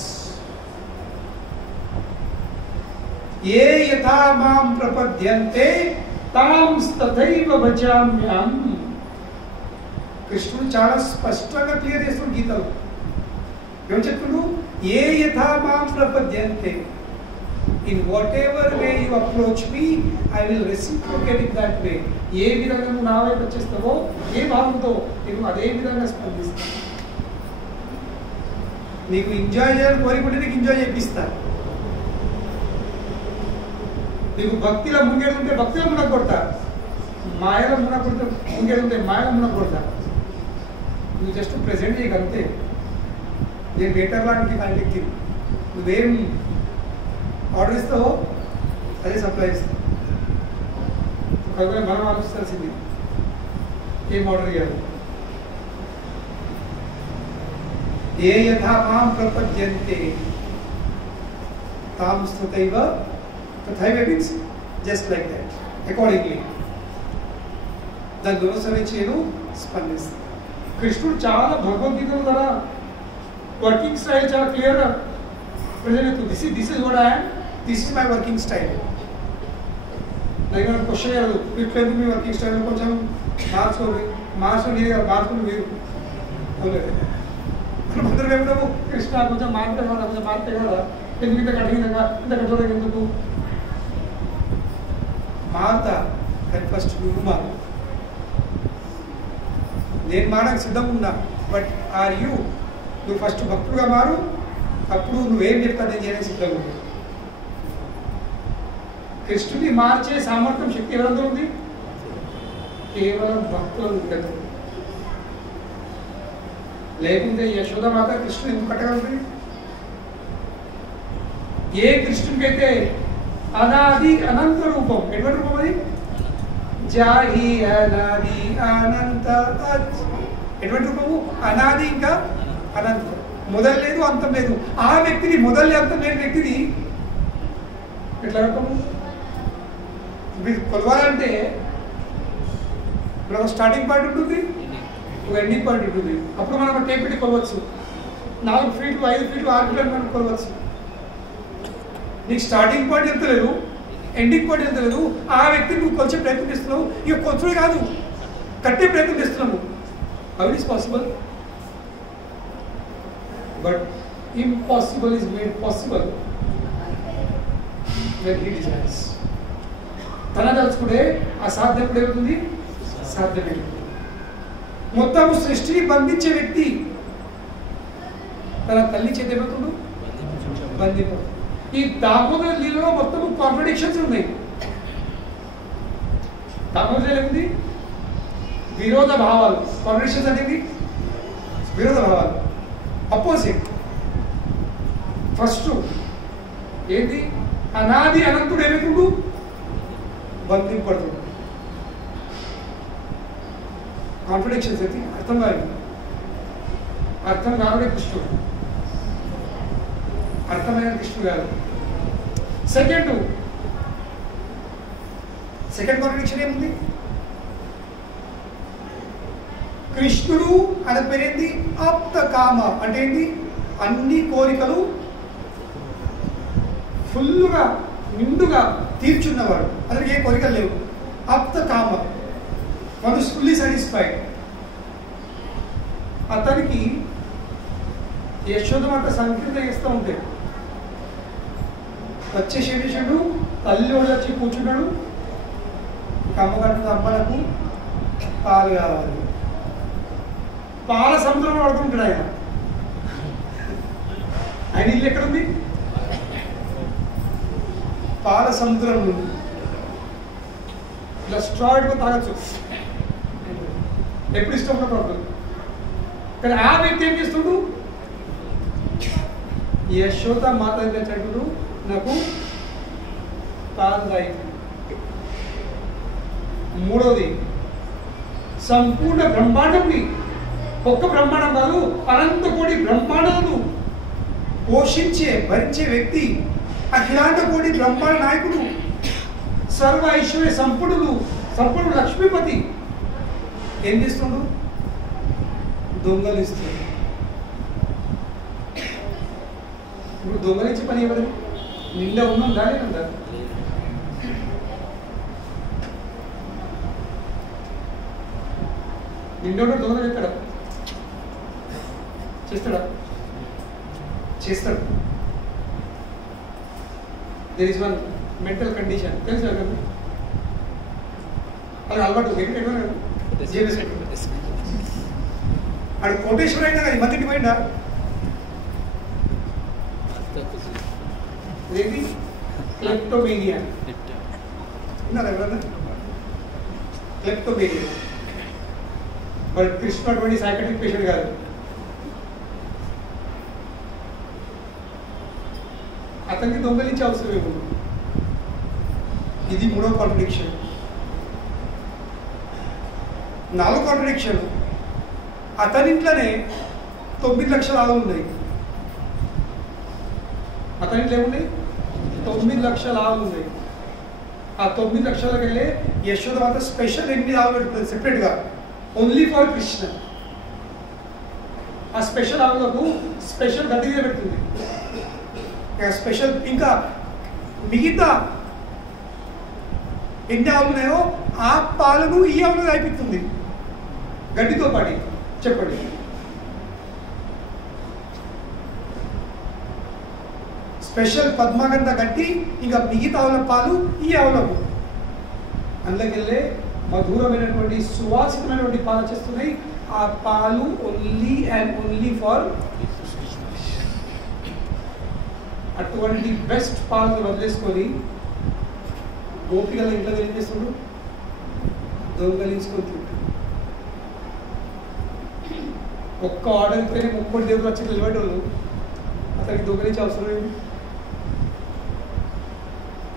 ये यथा मां प्रपद्यन्ते तां तथैव भजाम्यहम्. కృష్ణుడు చాలా స్పష్టంగా క్లియర్ చేస్తున్నాడు గీతలో. ఏమని చెప్తున్నాడు? ఏ యథా మాం ప్రపద్యంతే, in whatever way you approach me I will reciprocate in that way. ఏ విధంగా నువ్వు నా వైపు వచ్చేస్తావో, ఏ భావంతో నేను అదే విధంగా స్పందిస్తాను. నీకు ఎంజాయ్ చేయాలని కోరుకుంటే నీకు ఎంజాయ్ చేపిస్తా. నీకు భక్తిలో ముంగేడుంటే భక్తిలో మునగొడతా, మాయలో మునగొడితే ముంగేడుంటే మాయలో మునగొడతా. నువ్వు జస్ట్ ప్రెజెంట్ చేయగలిగితే నేను బెటర్ లాంటి ఫ్యామిలీకి నువ్వేం ఆర్డర్ ఇస్తావో అదే సప్లై ఇస్తావు. కాబట్టి మనం ఆలోచించాల్సింది ఏం ఆర్డర్ చేయాలి. ఏ యథా మాం ప్రపద్యంతే తాం స్తతైవ తథైవ means just like that accordingly దాన్ని అనుసరించి నేను స్పందిస్తాను. కృష్ణుడు చాలా భగవద్గీతల ద్వారా వర్కింగ్ స్టైల్ చాలా క్లియర్గా ప్రజెంట్ అవుతుంది. This is what I am, this is my working style. నాకు క్వశ్చన్ చేయదు ఇట్లేదు మీ వర్కింగ్ స్టైల్ కొంచెం మార్చుకోండి, మార్చుకుని మీరు అందరూ ఏమిటో కృష్ణ కొంచెం మారితే కదా, కొంచెం మారితే కదా, ఎందుకు ఇంత కఠినంగా ఇంత కఠోరంగా ఎందుకు మారుతా. కానీ ఫస్ట్ నువ్వు మారు. నేను మారడానికి సిద్ధంగా ఉన్నా, బట్ ఆర్ యూ? నువ్వు ఫస్ట్ భక్తుడుగా మారు, అప్పుడు నువ్వేం చెప్తా నేను చేయడానికి సిద్ధంగా ఉంది. కృష్ణుని మార్చే సామర్థ్యం శక్తి ఎవరంతా ఉంది? కేవలం భక్తులు ఉండదు. లేకుంటే యశోదమాత కృష్ణుని ఎందుకు కట్టగలుగుతుంది? ఏ కృష్ణునికైతే అనాది అనంత రూపం, ఎటువంటి రూపం అది? జాహి అనాది అనంత, ఎటువంటి రూపము? అనాది ఇంకా అనంతం, మొదలు లేదు అంతం లేదు. ఆ వ్యక్తిని, మొదలు అంతం లేని వ్యక్తిని ఎట్లా రూపము? మీరు కొలవాలంటే ఇక్కడ ఒక స్టార్టింగ్ పాయింట్ ఉంటుంది, ఒక ఎండింగ్ పాయింట్ ఉంటుంది. అప్పుడు మనం ఒక టేప్ పెట్టి కొలవచ్చు. 4 ఫీట్లు 5 ఫీట్లు 6 ఫీట్లు మనం కొలవచ్చు. నీకు స్టార్టింగ్ పాయింట్ చెప్తలేదు, ఎండింగ్ పాయింట్ చెప్తలేదు. ఆ వ్యక్తిని నువ్వు కొలిచే ప్రయత్నం చేస్తున్నావు. ఇక కొలుచుడే కాదు, కట్టే ప్రయత్నం చేస్తున్నాము. How it is possible? But impossible is made possible when he desires. తన తలుచుకుంటే అసాధ్యం ఏమవుతుంది? సాధ్యమవుతుంది. మొత్తము సృష్టిని బంధించే వ్యక్తి తన తల్లి చేతి ఏమవుతుండు? బంధింపడు. ఈ దామోదర లీలలో మొత్తము కాంట్రడిక్షన్స్ ఉన్నాయి. దామోదర ఏమిటి? విరోధ భావాలు. కాంట్రడిక్షన్స్ అనేది విరోధ భావాలు, అపోజిట్. ఫస్ట్ ఏంటి? అనాది అనంతుడు ఏమవుతుండు? బంధింపడుతుంది. కాంట్రడిక్షన్స్ అయితే అర్థం కాదు. అర్థం కావడే కృష్ణుడు, అర్థమైన కృష్ణుడు కాదు. సెకండ్ కాంట్రడిక్షన్ ఏముంది? కృష్ణుడు అనే పేరేంటి? ఆప్త కామ అంటే ఏంటి? అన్ని కోరికలు ఫుల్గా నిండుగా తీర్చున్నవాడు. అతనికి ఏ కోరికలు లేవు. ఆప్త కామ, వన్ ఇస్ ఫుల్లీ సాటిస్ఫైడ్. అతనికి యశోదమాత సంకీర్తన చేస్తూ ఉంటే వచ్చేసి ఏం చేశాడు? తల్లి వాళ్ళు వచ్చి కూర్చున్నాడు. కమ్మగట్టు అమ్మలకు పాలు కావాలి. పాల సముద్రంలో పడుతుంటాడు ఆయన. ఆయన ఇల్లు ఎక్కడుంది? పాల సముద్రం నుండి ఇలా స్ట్రాయిడ్గా తాగచ్చు, ఎప్పుడు ఇష్టం ఉన్న ప్రాబ్లం. కానీ ఆ వ్యక్తి ఏం చేస్తుండు? యశోద మాత తెచ్చాడు, నాకు పాలు తాగి. మూడవది, సంపూర్ణ బ్రహ్మాండంని, ఒక్క బ్రహ్మాండం కాదు, అనంత కోటి బ్రహ్మాండాలను పోషించే భరించే వ్యక్తి, అఖిలాండ కోటి బ్రహ్మాండ నాయకుడు, సర్వ ఐశ్వర్య సంపూర్ణ లక్ష్మీపతి ఏం చేస్తుండు? దొంగలిస్తుంది. ఇప్పుడు దొంగలించే పని ఎవరు? నిండా ఉందా లేదా? నిండా ఉన్న దొంగలు ఎక్కడ చేస్తాడు. There is one mental condition, తెలుసు కదా? అది అలవాటు. అది కోటేశ్వర అయినా కానీ మధ్యటి పోయిందా? ఏది? క్లెప్టోమేనియా. విన్నారా ఎవరన్నా? క్లెప్టోమేనియా. మరి కృష్ణ అటువంటి సైకాట్రిక్ పేషెంట్ కాదు. అతనికి దొంగలించే అవసరం ఏముంది? ఇది మూడో కాంట్రడిక్షన్. 4వ కాంట్రడిక్షన్, అతనింట్లోనే 9 లక్షల ఆవులు ఉన్నాయి. అతనింట్లో ఏమున్నాయి? 9 లక్షల ఆవులు ఉన్నాయి. ఆ 9 లక్షలకు వెళ్ళే యశోద మాత స్పెషల్ 8 ఆవులు పెడుతుంది సెపరేట్గా, ఓన్లీ ఫర్ కృష్ణ. ఆ స్పెషల్ ఆవులకు స్పెషల్ గడ్డి పెడుతుంది. స్పెషల్ ఇంకా మిగతా ఎన్ని ఆవులు ఉన్నాయో ఆ పాలను ఈ ఆవులు అయిపోతుంది గడ్డితో పాడి. చెప్పండి. స్పెషల్ పద్మగంధ గడ్డి ఇంకా మిగతా ఆవుల పాలు ఈ ఆవులకు. అందులోకి వెళ్ళే మధురమైనటువంటి సువాసితమైనటువంటి పాలు చేస్తున్నాయి. ఆ పాలు ఓన్లీ అండ్ ఓన్లీ ఫర్ అటువంటి బెస్ట్ పాలను వదిలేసుకొని గోపికల ఇంట్లో ఏం చేస్తుండ్రు? దొంగలించుకొని తింటారు. ఒక్క ఆర్డర్ పైన 30 దేవులు వచ్చి నిలబెట్టోళ్ళు అతనికి దొంగలించే అవసరం ఏంటి?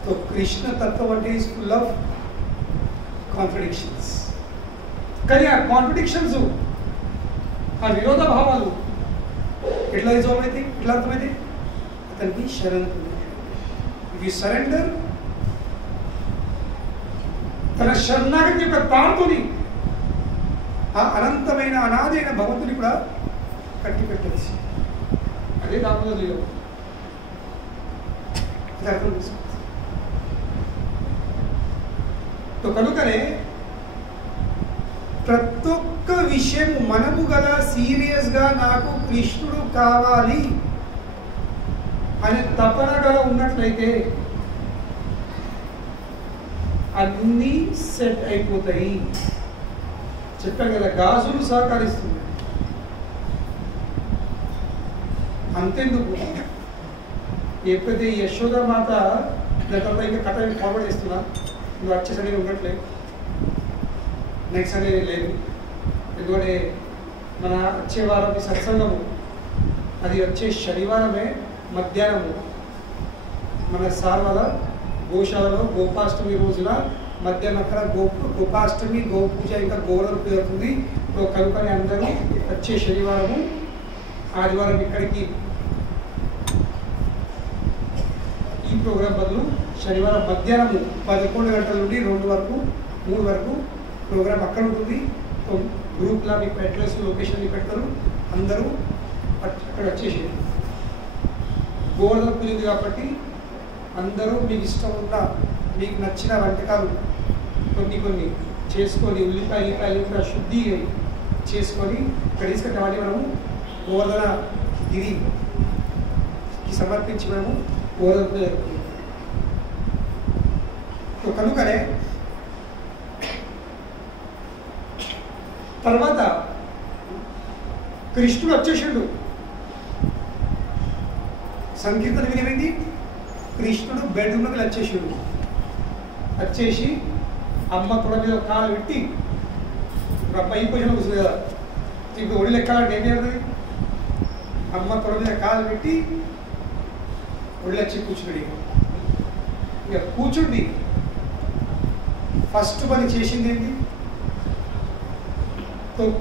సో కృష్ణ తత్వం అంటే ఈజ్ ఫుల్ ఆఫ్ కాంట్రడిక్షన్స్. కానీ ఆ కాంట్రడిక్షన్స్, ఆ విరోధ భావాలు ఎట్లా రిజాల్వ్ అయితే, ఎట్లా అర్థమైతే అతనికి శరణ్. ఇఫ్ యూ సరెండర్, తన శరణాగతి యొక్క తాడుతోని ఆ అనంతమైన అనాది అయిన భగవంతుని కూడా కట్టి పెట్టవచ్చు. అదే దామోదర్ లీల. అది అర్థం చేసుకోవచ్చు. కనుకనే ప్రతి ఒక్క విషయం మనము గల సీరియస్గా నాకు కృష్ణుడు కావాలి అనే తపన గల ఉన్నట్లయితే అన్నీ సెట్ అయిపోతాయి. చెప్పాను కదా, గాజులు సహకరిస్తుంది. అంతెందుకు, ఎప్పుడైతే యశోద మాత గతంలో ఇంకా కథ ఫార్వర్డ్ చేస్తున్నా, నువ్వు వచ్చే సండే ఉండట్లేదు, నెక్స్ట్ సండే లేదు, ఎందుకంటే మన వచ్చే వారం సత్సంగము అది వచ్చే శనివారమే మధ్యాహ్నము మన సార్ వాళ్ళ గోశాలలో గోపాష్టమి రోజున మధ్యాహ్నం అక్కడ గోపాష్టమి గోపూజ ఇంకా గోడలు జరుగుతుంది. కనుకని అందరూ వచ్చే శనివారము ఆదివారం ఇక్కడికి ఈ ప్రోగ్రాం బదులు శనివారం మధ్యాహ్నము 11 గంటల నుండి 2 వరకు 3 వరకు ప్రోగ్రాం అక్కడ ఉంటుంది. గ్రూప్లా మీకు అడ్రస్ లొకేషన్ పెడతారు, అందరూ అక్కడ వచ్చేసి గోడలు పూజ కాబట్టి అందరూ మీకు ఇష్టం ఉన్న మీకు నచ్చిన వంటకాలు కొన్ని చేసుకొని ఉల్లిపాయలు కూడా శుద్ధి చేసుకొని ఇక్కడ తీసుకెళ్ళి మనము గోవర్ధన గిరికి సమర్పించి మనము గోవర్ధన పూజ జరుగుతుంది. కనుకనే తర్వాత కృష్ణుడు వచ్చేసాడు. సంకీర్తన వినేమైంది, కృష్ణుడు బెడ్రూమ్లోకి వచ్చేసాడు. వచ్చేసి అమ్మ తొడ మీద కాలు పెట్టి పై పొజిషన్ కూర్చుంది కదా, ఇప్పుడు ఒడి లెక్కాలంటే ఏం చేయాలి? అమ్మ తొడ మీద కాలు పెట్టి ఒడి వచ్చి కూర్చున్నాడు. ఇక కూర్చుండి ఫస్ట్ పని చేసింది ఏంటి?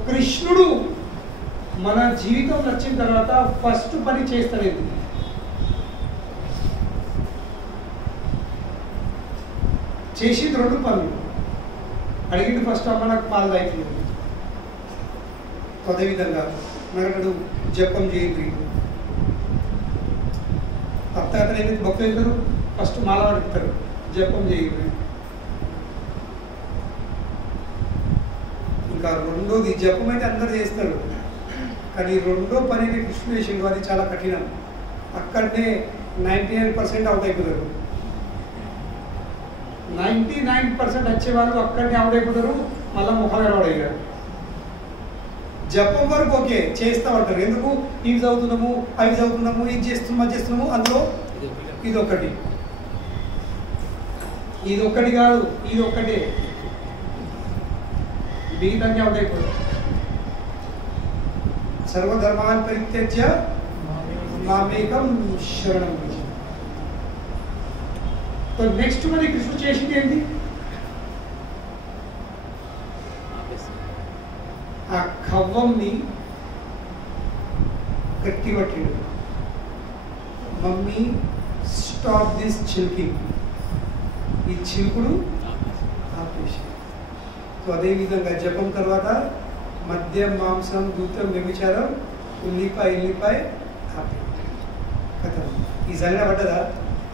కృష్ణుడు మన జీవితం వచ్చిన తర్వాత ఫస్ట్ పని చేస్తాడు. చేసింది 2 పనులు. అడిగింది ఫస్ట్, అమ్మ నాకు పాలు తాగుతుంది. అదేవిధంగా నగడు జపం చేయండి. అత్తగతలు ఏమైతే భక్తులు వెళ్తారు, ఫస్ట్ మాల అడుగుతారు, జపం చేయండి. ఇంకా రెండోది జపం అయితే అందరూ చేస్తారు, కానీ రెండో పనిని కృష్ణుడు చేసిండు, అది చాలా కఠినం. అక్కడనే 99% అవుట్ అయిపోతారు. 99% వచ్చేవాళ్ళు అక్కడనే అవుట్ అయిపోతారు, మళ్ళీ ముఖాలు రావడయ్యారు. జపం వరకు ఓకే చేస్తామంటారు. ఎందుకు? ఇవి చదువుతున్నాము, అవి చదువుతున్నాము, ఇది చేస్తున్నాము, అందులో ఇదొక్కటి కాదు, ఇది ఒక్కటే, మిగతాన్ని అవుట్ అయిపోతారు. సర్వధర్మాన్ పరిత్యజ్య మామేకం శరణం. సో నెక్స్ట్ మరి కృష్ణుడు చేసింది ఏంటి? ఆ కవ్వంని గట్టి పట్టాడు. మమ్మీ స్టాప్ దిస్ చిల్కింగ్, ఈ చిలుకుడు ఆపేసి. సో అదేవిధంగా జపం తర్వాత మద్యం, మాంసం, దూతం, వ్యభిచారం, ఉల్లిపాయ ఆపే కథ. ఈ జల్లిన పడ్డదా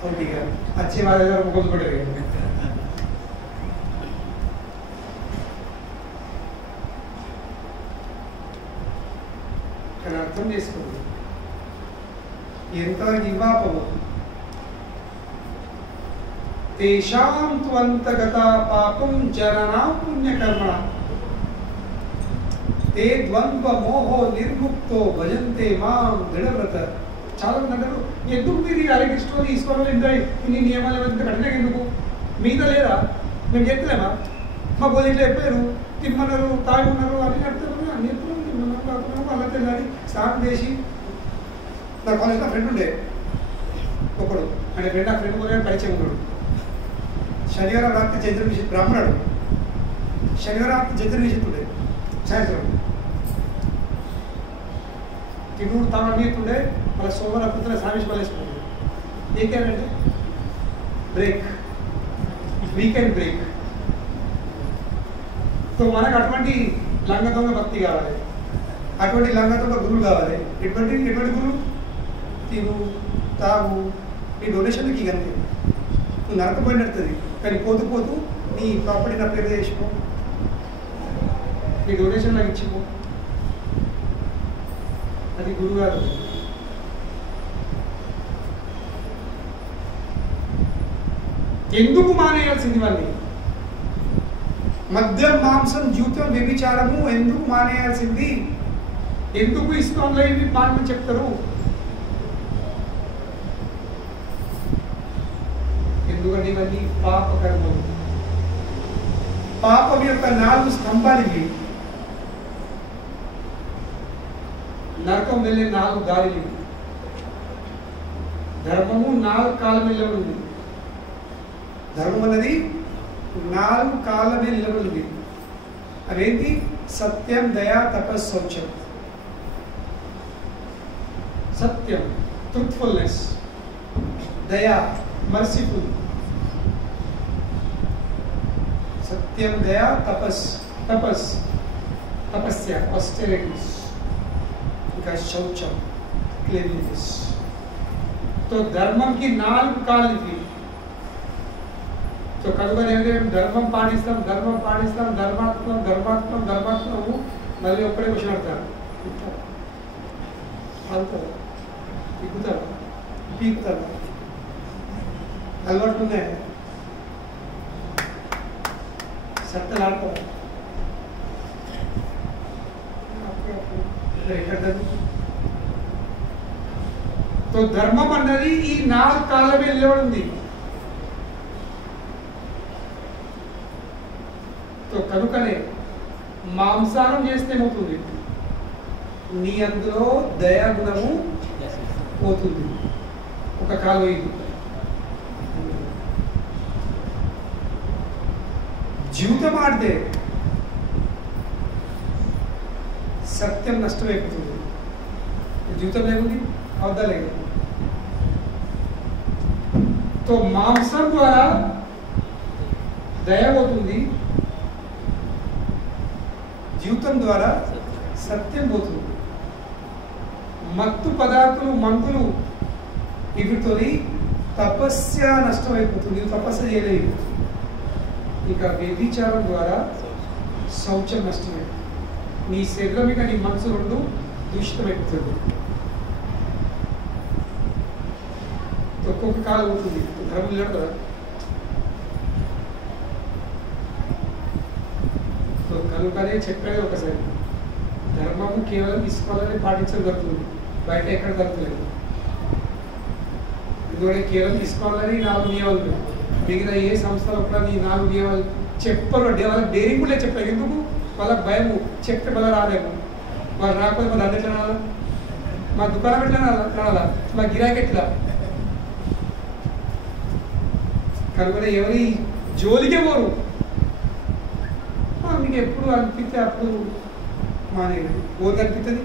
అవుటిగా వచ్చే వాళ్ళ దగ్గర ముగ్గులు పడేది. కానీ అర్థం చేసుకోండి, ఎంతవరకు ఇవ్వాపము తేషాం త్వంతగత పాపం జననా పుణ్యకర్మ తే ద్వంద్వ మోహో నిర్ముక్తో భజంతే మాం దృఢవ్రత. చాలా మంది అంటారు, ఎందుకు మీరు హరికృష్ణ తీసుకోవాలి, ఇంత ఇన్ని నియమాలు ఇంత కఠినంగా ఎందుకు మీద లేదా, మేము చెప్తలేమా, మా బోధి ఇట్లా చెప్పారు, తిమ్మన్నారు, తాగున్నారు, అన్ని నడుపుతున్నారు, అన్ని చెప్తున్నాం, తిమ్మన్నారు, తాగుతున్నాము, అలా తెల్లారి స్నానం చేసి. నా కాలేజ్ నా ఫ్రెండ్ ఉండే ఒకడు, అంటే ఫ్రెండ్, ఆ ఫ్రెండ్ కూడా పరిచయం ఉన్నాడు. శనివారం రాత్రి చంద్రుని బ్రాహ్మణుడు, శనివారం రాత్రి చంద్రుని నిషిత్తుండే, సాయంత్రం తిరుగుడు తాను అన్నిస్తుండే, మళ్ళీ సోమవారం అప్పుడు సామేష్ వేసుకుంటుండే. ఏంటంటే బ్రేక్, వీకెండ్ బ్రేక్. సో మనకు అటువంటి లంగదొంగ భక్తి కావాలి, అటువంటి లంగదొంగ గురువు కావాలి. ఎటువంటి గురువు? తిను, తాగు, నీ డొనేషన్కి ఇగంతే, నువ్వు నరకపోయినడుతుంది. కానీ పోతూ పోతూ నీ ప్రాపర్టీ నా పేరు చేసిపో, నీ డొనేషన్ నాకు ఇచ్చిపో, అది గురువు గారు. ఎందుకు మానేయాల్సింది వాళ్ళని? మద్యం, మాంసం, జీవితం, వ్యభిచారము ఎందుకు మానేయాల్సింది? ఎందుకు ఇస్కాన్లో ఇవి మానమని చెప్తారు? ఎందుకంటే ఇవన్నీ పాప కర్మలు. పాపం యొక్క 4 స్తంభాలు ఇవి. నరకం వెళ్ళే 4 దారులు. ధర్మము 4 కాళ్ళ మీద నిలబడి. ధర్మం అన్నది 4 కాళ్ళ మీద నిలబడి. అవేంటి? సత్యం, దయ, తపస్సు, శౌచం. సత్యం, ట్రూత్ఫుల్నెస్. దయ, మర్సిఫుల్. సత్యం, దయ, తపస్య, ఆస్టెరిటీస్. ఇంకా శౌచం, క్లీన్లీనెస్. तो धर्मం की 4 కాళ్ళు ఇవి. तो కనుక ధర్మం పాటిస్తాం, ధర్మాత్మము మళ్ళీ ఒక్కడే క్వశ్చన్ అడతారు, అంటారు, ఎక్కుతారు, పీకుతారు. అలవాటు ఉన్నాయి, సత్తలు ఆడతారు. तो ధర్మం అన్నది ఈ 4 కాళ్ళ మీద నిలబడింది. तो కనుకనే మాంసానం చేస్తే ఏమవుతుంది? నీ అందులో దయాగుణము పోతుంది. ఒక కాలు ఇది. జీవితం ఆడితే సత్యం నష్టమైపోతుంది. జీవితం లేకుంది, అవద్దా లేదు. तो మాంసం ద్వారా దయ పోతుంది, జీవితం ద్వారా సత్యం పోతుంది. మత్తు పదార్థాలు, మందులు, వీటితో తపస్య నష్టమైపోతుంది, తపస్సు చేయలేదు. ఇక వ్యభిచారం ద్వారా శౌచం నష్టమైపోతుంది. నీ శరీరం ఇక నీ మనసు రెండు దూషితమైపోతుంది. ఒక్కొక్క కాలం అవుతుంది. ధర్మం లేడు కదా. కనుకనే చెప్పేది ఒకసారి, ధర్మము కేవలం ఇస్కాన్లోనే పాటించడం జరుగుతుంది, బయట ఎక్కడ జరుగుతలేదు. ఎందుకంటే కేవలం ఇస్కాన్లోనే 4 నియమాలు, మిగతా ఏ సంస్థలో కూడా నీ 4 నియమాలు చెప్పరు. వాళ్ళకి డైరింగ్ కూడా చెప్పారు. ఎందుకు? వాళ్ళకి భయము, చెప్తే మళ్ళీ రాలేము. వాళ్ళు రాకపోతే మా దండ ఎట్లా రాలా, మా దుకాణం ఎట్లా రాలా, మా గిరాకీ ఎట్లా. కనుక ఎవరి జోలికే పోరు. మీకు ఎప్పుడు అనిపిస్తే అప్పుడు మానేది. ఓరికి అనిపిస్తుంది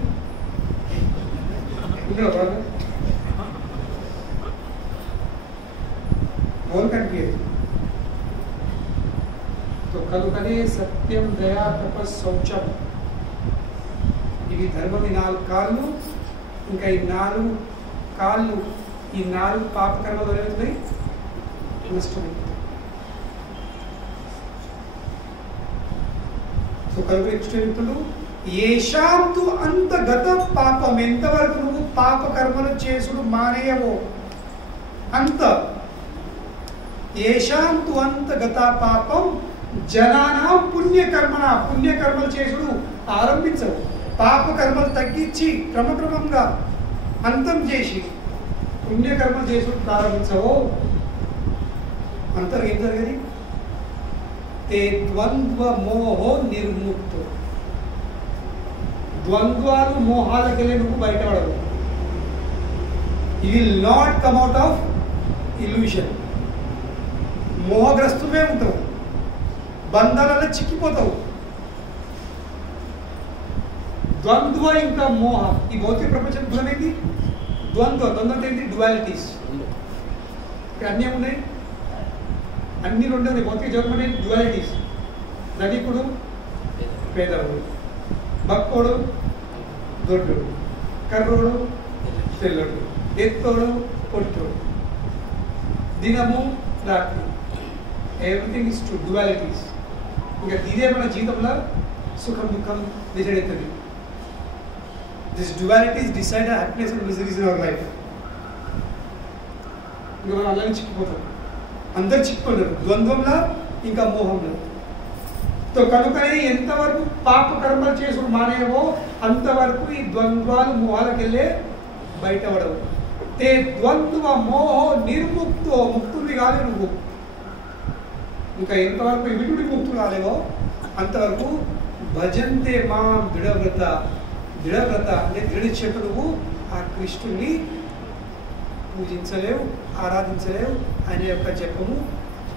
ఓరికి అనిపించదు. కనుకనే సత్యం, దయా, తపస్సు, శౌచం ఇవి ధర్మం. ఈ 4 కాళ్ళు, ఇంకా ఈ 4 కాళ్ళు, ఈ 4 పాపకర్మలు జరుగుతున్నాయి, నష్టమైంది. కలుగు చెప్తుడు, ఏషాంతు అంతగత పాపం, ఎంతవరకు నువ్వు పాప కర్మలు చేసుడు మానేయవో అంత. ఏషాంతు అంతగత పాపం జనానాం పుణ్యకర్మణ, పుణ్యకర్మలు చేసుడు ఆరంభించవు. పాప కర్మలు తగ్గించి క్రమక్రమంగా అంతం చేసి పుణ్యకర్మ చేసుడు ప్రారంభించవో అంతలో ఏం జరిగేది? తే ద్వంద్వ మోహో నిర్ముక్తో. ద్వంద్వాలు మోహాలకెళ్ళి నువ్వు బయటపడవు. You will not come out of illusion. మోహగ్రస్తువే ఉంటావు, బంధాలలో చిక్కిపోతావు. ద్వంద్వ ఇంకా మోహ, ఈ భౌతిక ప్రపంచం గుణమేంటి? ద్వంద్వ. ద్వంద్వ అంటే ఏంటి? డ్యువాలిటీస్. ఇక్కడ అన్నీ ఉన్నాయి, అన్ని రెండు ఉన్నాయి. భౌతిక జగతం అంటే డ్యువాలిటీస్. ధనికుడు పేదవుడు, భక్తుడు దొడ్డుడు, కర్రుడు తెల్లుడు, ఎత్తోడు పొట్టుడు, దినము రాత్రి. Everything is two dualities. ఇంకా ఇదే మన జీవితంలో సుఖం దుఃఖం డిసైడ్ అవుతుంది. This dualities decide happiness and miseries in our life. ఇంకా మనం అందరినీ చిక్కిపోతాం, అందరు చిక్కుకుంటారు ద్వంద్వంలో ఇంకా మోహంలో. కనుకనే ఎంతవరకు పాప కర్మలు చేసుడు మానేవో అంతవరకు ఈ ద్వంద్వాలు మోహాలకు వెళ్ళే బయటపడవు. తే ద్వంద్వ మోహో నిర్ముక్తో. ముక్తుడివి కాలే నువ్వు. ఇంకా ఎంతవరకు విటుడి ముక్తులు కాలేవో అంతవరకు భజంతే మాం దృఢవ్రత. దృఢవ్రత అంటే దృఢనిశ్చయంతో నువ్వు ఆ కృష్ణుని పూజించలేవు, ఆరాధించలేవు. ఆయన యొక్క జపము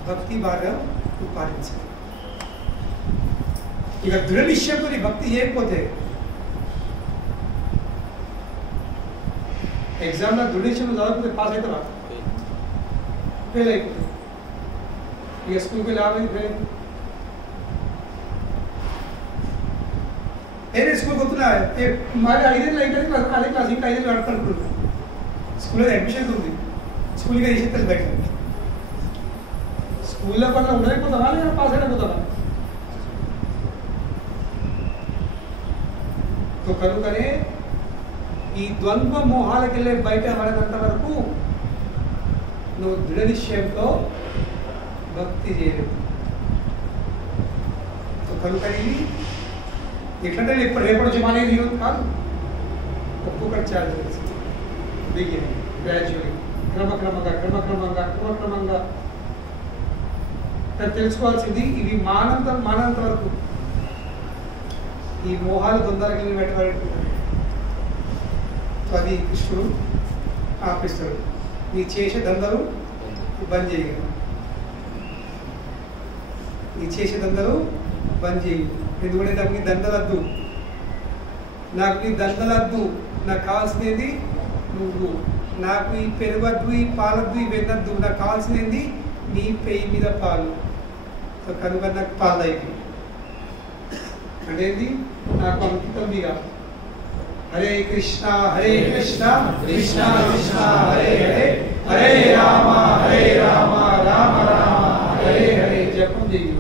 భక్తి బాగా నువ్వు పాటించలేవు. ఇక దృఢ నిశ్చయంతో నీ భక్తి చేయకపోతే ఎగ్జామ్లో దృఢ నిశ్చయం చదవకపోతే పాస్ అవుతావా? ఫెయిల్ అయిపోతుంది. ఇక స్కూల్కి లాభం ఫెయిల్ అయిపోతుంది. ఏదే స్కూల్కి వస్తున్నా మరి 5 ఏళ్ళు అయితే అదే క్లాస్ ఇంకా 5 ఏళ్ళు ఆడుకుంటున్నాను. స్కూల్లో అడ్మిషన్ ఉంది, స్కూల్కి వేసేది బయట. స్కూల్లో పట్ల ఉండలేకపోతావా లేదా పాస్ అయిపోతావా? కనుకనే ఈ ద్వంద్వ మోహాలకు వెళ్ళే బయట పడినంత వరకు నువ్వు దృఢ నిశ్చయంతో భక్తి చేయలేవు. కనుకని ఎట్లంటే ఇప్పుడు రేపటి నుంచి మానేది ఈరోజు కాదు, ఒక్కొక్కటి చాలా తెలుసు. బిగినింగ్ గ్రాడ్యువల్లీ క్రమక్రమంగా తెలుసుకోవాల్సింది ఇవి మానంత వరకు ఈ మోహాలు ద్వంద్వాలకి పెట్టబడుతున్నాయి. అది కృష్ణుడు ఆపిస్తాడు. నీ చేసే దందలు బంద్ చేయ, నీ చేసే దందలు బంద్ చేయి. ఎందుకంటే నాకు నీ దందలద్దు, నాకు నీ దందలద్దు. నాకు కావాల్సినది నువ్వు. నాకు ఈ పెరుగద్దు, ఈ పాలద్దు, ఈ వెన్నద్దు. నాకు కావాల్సినది నీ పెయి మీద పాలు. కనుక నాకు పాలు అయిపోయి అనేది నాకు అంకితంగా. హరే కృష్ణ కృష్ణ కృష్ణ హరే హరే, హరే రామ రామ రామ హరే హరే జపం చెయ్యి.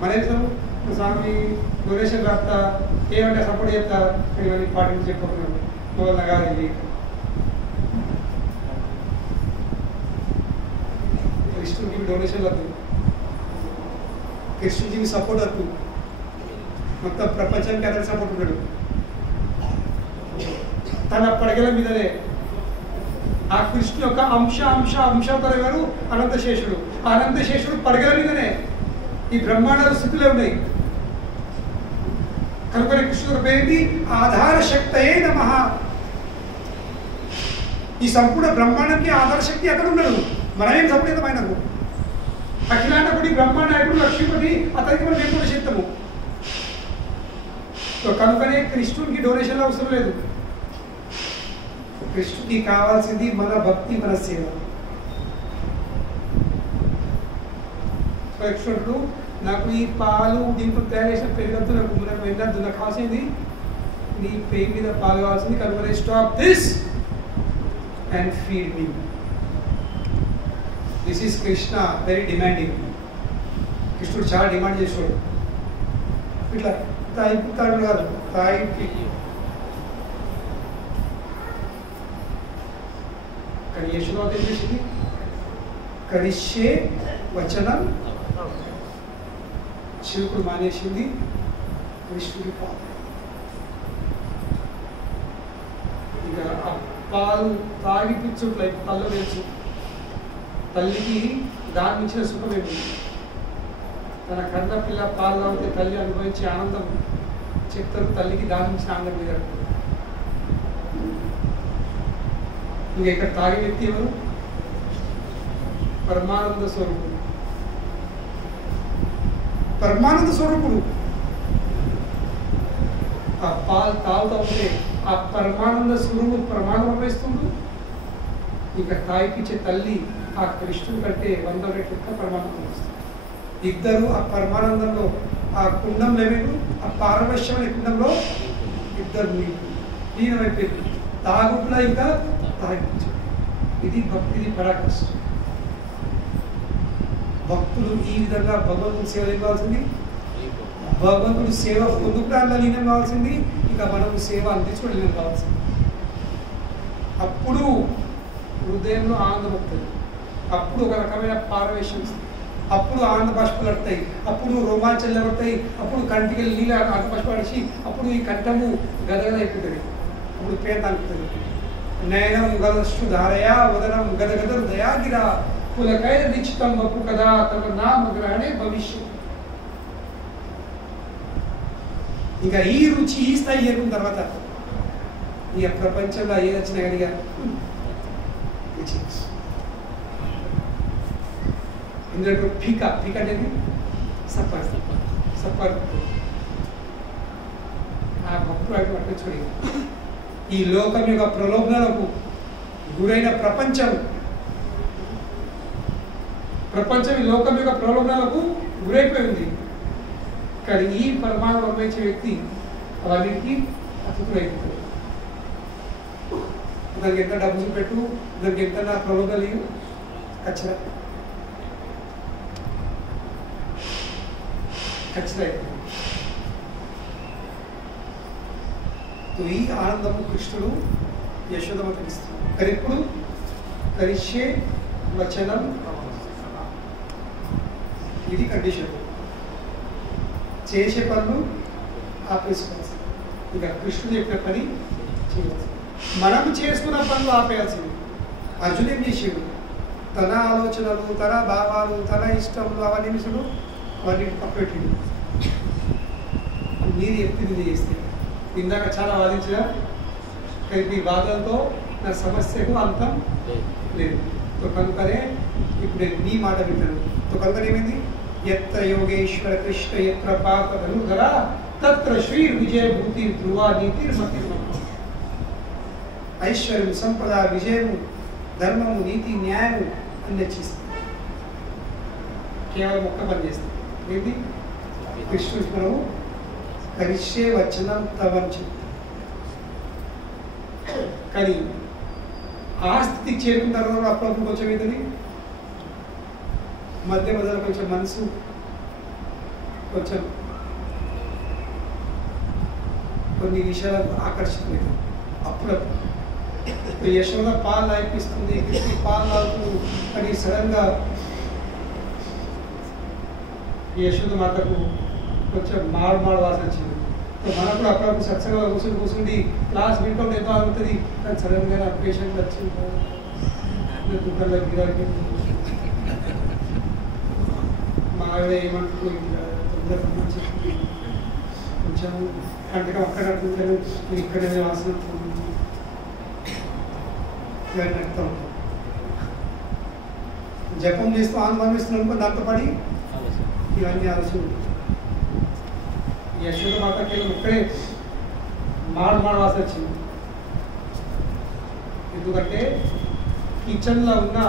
మరేం స్వామి డొనేషన్ రాస్తా, ఏమంటే సపోర్ట్ చేస్తా, ఇవన్నీ పాటించి చెప్పుకున్నాను. మొదలు కాదు, కృష్ణుడికి డొనేషన్ వద్దు, కృష్ణుడికి సపోర్ట్ వద్దు. మొత్తం ప్రపంచానికి అతను సపోర్ట్ ఉన్నాడు. తన పడగల మీదనే ఆ కృష్ణు యొక్క అంశావతారం గారు అనంతశేషుడు. అనంతశేషుడు పడగల మీదనే ఈ బ్రహ్మాండాలు స్థితిలో ఉన్నాయి. కనుక కృష్ణుడు పేరుంది ఆధార శక్తయే నమః. ఈ సంపూర్ణ బ్రహ్మాండానికి ఆధార శక్తి అక్కడ ఉండదు. మనమేం సపరేతం ఆయనకు. అఖిలాండకుడి బ్రహ్మాండాయకుడు లక్ష్మీపతి, అతనికి మనం ఏం కూడా చెప్తాము. కనుకనే కృష్ణుడికి డొనేషన్ అవసరం లేదు. కృష్ణుడికి కావాల్సింది మన భక్తి, మన సేవ. కృష్ణుడు నాకు ఈ పాలు దీంట్లో తయారు చేసిన పెరుగద్దు, నాకు వెళ్ళద్దు, నాకు కావాల్సింది నీ పేరు మీద పాలు కావాల్సింది. కనుక stop this and feed me. This is Krishna very demanding. కృష్ణుడు చాలా డిమాండ్ చేసాడు. ఇట్లా తాయిపుతాడు కాదు, తాయి. కానీ యశోద ఏం చేసింది? కరిష్యే వచనం శివుడు మానేసింది, కృష్ణుడి పాప. ఇక పాలు తాగిపించుట్లై తల్లు తెలుసు తల్లికి దాని ఇచ్చిన సుఖమేమి తన కన్న పిల్ల పాలు తాగితే తల్లి అనుభవించే ఆనందం చెప్తారు తల్లికి దాని నుంచి ఆనందం మీద ఇంక ఇక్కడ తాగే వ్యక్తి ఎవరు పరమానంద స్వరూపుడు పరమానంద స్వరూపుడు ఆ పాలు తాగుతూ ఉంటే ఆ పరమానంద స్వరూపుడు ప్రమాణం అనిపిస్తుంది ఇక తాగిపించే తల్లి ఆ కృష్ణుడి కంటే 100 రెట్లు ఎక్కువ పరమానందం వస్తుంది ఇద్దరు ఆ పరమానందంలో ఆ కుండం లేవేడు ఆ పారవశ్యం అనే కుండంలో ఇద్దరు లీనమైపోయింది తాగుట్లా ఇంకా తాగించు ఇది భక్తిది పరాకష్టం భక్తులు ఈ విధంగా భగవంతుని సేవ ఇవ్వాల్సింది భగవంతుడి సేవ పొందుకురాల్లో లీనం కావాల్సింది ఇక మనం సేవ అందించుకోవడం లీనం కావాల్సింది అప్పుడు హృదయంలో ఆనందం వస్తుంది అప్పుడు ఒక రకమైన పారవేశం అప్పుడు ఆనంద బాష్పాలు పడతాయి అప్పుడు రోమాంచలు పడతాయి అప్పుడు కంటికి నీళ్ళ ఆనంద బాష్పాలు పడిచి అప్పుడు ఈ కంఠము గదగదైపోతుంది అప్పుడు పేద అనుకుంటుంది నయనం గదశ్రు ధారయా వదనం గదగద హృదయాగిరా కులకైన నిశ్చితం వప్పు కదా తమ నామగ్రహణే భవిష్యం ఇంకా ఈ రుచి ఈ స్థాయి చేరుకున్న తర్వాత ఇక ప్రపంచంలో ఏది వచ్చినా కనుక ఇందులో ఫీకా ఫీకా అనేది సప్పర్ సప్పర్ ఆ భక్తులు అటు పట్టించుకోండి ఈ లోకం యొక్క ప్రలోభనలకు గురైన ప్రపంచం ఈ లోకం యొక్క ప్రలోభనలకు గురైపోయింది కానీ ఈ పరమాణం అనిపించే వ్యక్తి అవన్నిటికీ అతిథులైపోతాడు దానికి ఎంత డబ్బులు పెట్టు దానికి ఎంత నా ప్రలోభాలు ఖచ్చితంగా ఈ ఆనందము కృష్ణుడు యశోదమ్మకి ఇస్తాడు కానీ ఇప్పుడు కరిష్యే వచనం ఇది కండిషన్ చేసే పనులు ఆపేసుకోవాల్సింది ఇక కృష్ణుడు చెప్పిన పని చేయవలసింది మనం చేసుకున్న పనులు ఆపేయాల్సింది అర్జున్ ఏం చేసాడు తన ఆలోచనలు తన భావాలు తన ఇష్టములు అవన్నీ విషయాలు అవన్నీ పక్కపెట్టిండు మీరు చెప్పింది చేస్తే ఇందాక చాలా వాదించిన ఈ వాదనతో నా సమస్యకు అంతం లేదు కనుకనే ఇప్పుడు నేను నీ మాట వింటాను కనుకనే ఏమైంది ఎత్ర యోగేశ్వర కృష్ణ ఎత్ర పాత ధనుధర తత్ర శ్రీ విజయభూతి ధ్రువ నీతిర్మతి ఐశ్వర్యం సంపద విజయము ధర్మము నీతి న్యాయము అని రచిస్తుంది కేవలం ఒక్క పని చేస్తుంది ఏంటి కృష్ణుడు మనము కరిష్యే వచనం తవని చెప్తాం కానీ ఆ స్థితికి చేరుకున్న తర్వాత అప్పుడప్పుడు కొంచెం ఏంటని మధ్య మధ్యలో కొంచెం మనసు కొంచెం కొన్ని విషయాలకు ఆకర్షితమైంది అప్పుడప్పుడు యశోద పాలు తాగిపిస్తుంది కృష్ణ పాలు తాగుతుంది కానీ సడన్గా యశోద మాతకు కొంచెం మాడు వాసన వచ్చింది మనకు కూడా అప్పుడప్పుడు సత్సంగా కూర్చుండి క్లాస్ వింటాం ఎంతో అవుతుంది కానీ సడన్గా నా పేషెంట్ వచ్చింది దుఃఖంలో గిరాకీ మా ఆవిడ ఏమంటుంది తొందరగా చెప్పి కొంచెం కంటగా అక్కడ నేను ఇక్కడ వాసన నడుతూ ఉంటాం జపం చేస్తూ ఆనందిస్తున్నాను దాంతో పడి ఇవన్నీ ఆలోచన యశోద మాతకి ఇక్కడే మాడు వాసన వచ్చింది ఎందుకంటే కిచెన్లో ఉన్న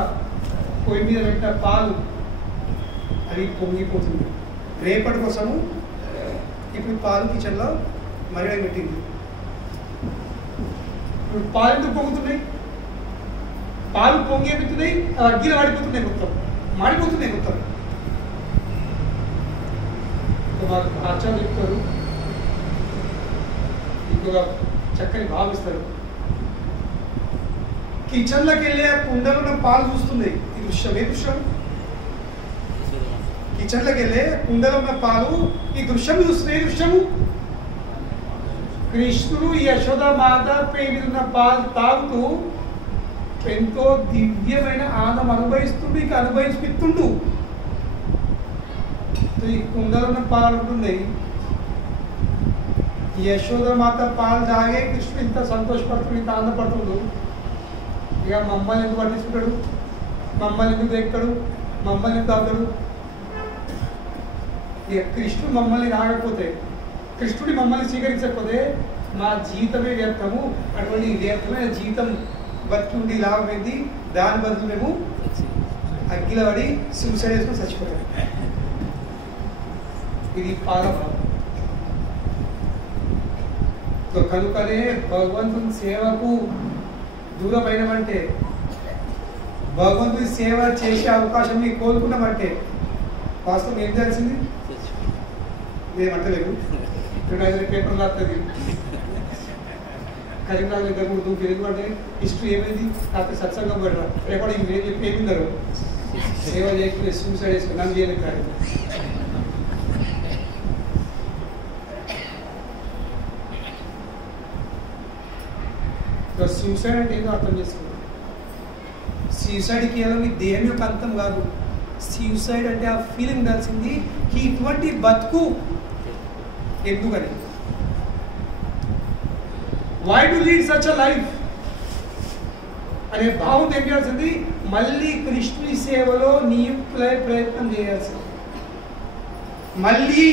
పొయ్యి మీద పెట్టిన పాలు అది పొంగిపోతుంది రేపటి కోసము ఇప్పుడు పాలు కిచెన్లో మరిగా పెట్టింది ఇప్పుడు పాలు ఎందుకు పొంగుతున్నాయి పాలు పొంగేపుతున్నాయి అగ్గిలో వాడిపోతున్నాయి మొత్తం మాడిపోతున్నాయి మొత్తం మాకు ఆచార్యులు చెప్తారు ఇంకొక చక్కని భావిస్తారు కిచెన్లోకి వెళ్ళే కుండలో ఉన్న పాలు చూస్తుంది ఈ దృశ్యం ఏ దృశ్యం కిచెన్లోకి వెళ్ళే కుండలో ఉన్న పాలు ఈ దృశ్యం చూస్తుంది ఏ దృశ్యము కృష్ణుడు యశోద మాత పేరు ఉన్న పాలు తాగుతూ ఎంతో దివ్యమైన ఆనందం అనుభవిస్తుండు, ఇక అనుభవిస్తుండు. ఈ కుండలో ఉన్న పాలు ఉంటున్నాయి. యశోద మాత పాలు తాగే కృష్ణుడు ఇంత సంతోషపడుతుంది, ఇంత ఆనందపడుతుండు. ఇక మమ్మల్ని ఎందుకు పట్టించుకుంటాడు, మమ్మల్ని ఎందుకు తెస్తాడు, మమ్మల్ని ఎందుకు తాగుతాడు? ఇక కృష్ణుడు మమ్మల్ని రాకపోతే, కృష్ణుడి మమ్మల్ని స్వీకరించకపోతే మా జీవితమే వ్యర్థము. అటువంటి వ్యర్థమైన జీవితం బతికి ఉండి లాభమైంది. దాని బదులు మేము అగ్గిల పడి సూసైడ్ చేసుకుని చచ్చిపోతాం. ఇది పాదభావం. కనుకనే భగవంతుని సేవకు దూరమైనమంటే, భగవంతుని సేవ చేసే అవకాశం మీకు కోరుకున్నామంటే వాస్తవం ఏం చేయాల్సింది? నేనంటలేదు, 2 పేపర్లు రాస్తుంది. కరీంనగర్ దగ్గర నువ్వు ఎందుకంటే హిస్టరీ ఏమైంది, కాకపోతే సత్సంగం పడరా రేపటి ఏం చెప్పి ఏమిన్నారు, సేవ చేయకుండా సూసైడ్ చేసుకుని నన్ను చేయలేదు కాదు. సూసైడ్ అంటే ఏదో అర్థం చేసుకున్నాం. సూసైడ్ కేవలం మీ దేహం యొక్క అంతం కాదు. సూసైడ్ అంటే ఆ ఫీలింగ్ ఉండాల్సింది ఇటువంటి బతుకు ఎందుకని, why to lead such a life అనే భావం తెలియాల్సింది. మళ్ళీ కృష్ణుని సేవలో నియుక్తులై ప్రయత్నం చేయాల్సింది. మళ్ళీ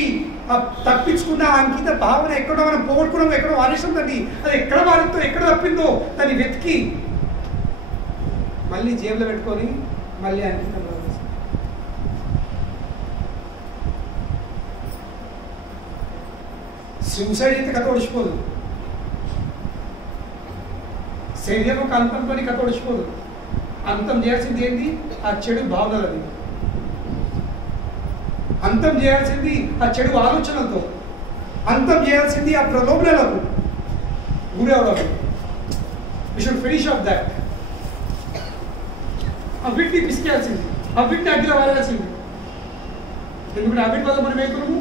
తప్పించుకున్న అంకిత భావన ఎక్కడో మనం పోగొట్టుకున్నాం, ఎక్కడో వారిస్తాం దాన్ని, అది ఎక్కడ వారితో ఎక్కడ తప్పిందో దాన్ని వెతికి మళ్ళీ జేబులో పెట్టుకొని మళ్ళీ అంకితం కావాల్సింది. సూసైడ్ అయితే కథ ఒడిచిపోదు, శరీరం ఒక అంతంతో కథ ఒడిచిపోదు. అంతం చేయాల్సింది ఏంటి? ఆ చెడు భావనలని అంతం చేయాల్సింది, ఆ చెడు ఆలోచనలతో అంతం చేయాల్సింది, ఆ ప్రలోభనలకు గురి అవడం. We should finish off that. ఆ వీటిని పిసికేయాల్సింది, ఆ వీటిని అగ్గిలో వాడాల్సింది. ఎందుకంటే ఆ వీటి వల్ల మనం ఏమవుతున్నాము,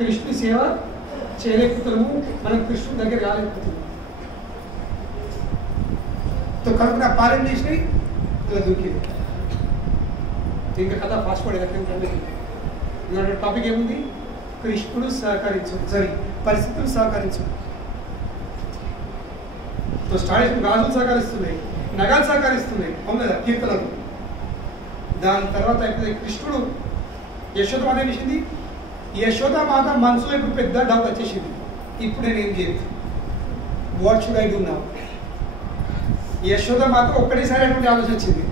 కృష్ణుని సేవ చేయలేకపోతున్నాము, మనం కృష్ణుని దగ్గర రాలేకపోతున్నాము. కనుక పాలన చేసినాయి ఇలా దూకింది. ఇంకా కథ ఫాస్ట్ పడేది. టాపిక్ ఏముంది? కృష్ణుడు సహకరించు, పరిస్థితులు సహకరించు. స్టార్టింగ్ రాజులు సహకరిస్తున్నాయి, నగాలు సహకరిస్తున్నాయి, అవును కదా, కీర్తనలు. దాని తర్వాత అయిపోయింది కృష్ణుడు యశోద మాత చేసింది. యశోద మాత మనసులో ఇప్పుడు పెద్ద డౌట్ వచ్చేసింది. ఇప్పుడు నేను ఏం చేయను, what should I do now? Yashoda మాత ఒక్కటేసారి అటువంటి ఆలోచన వచ్చింది.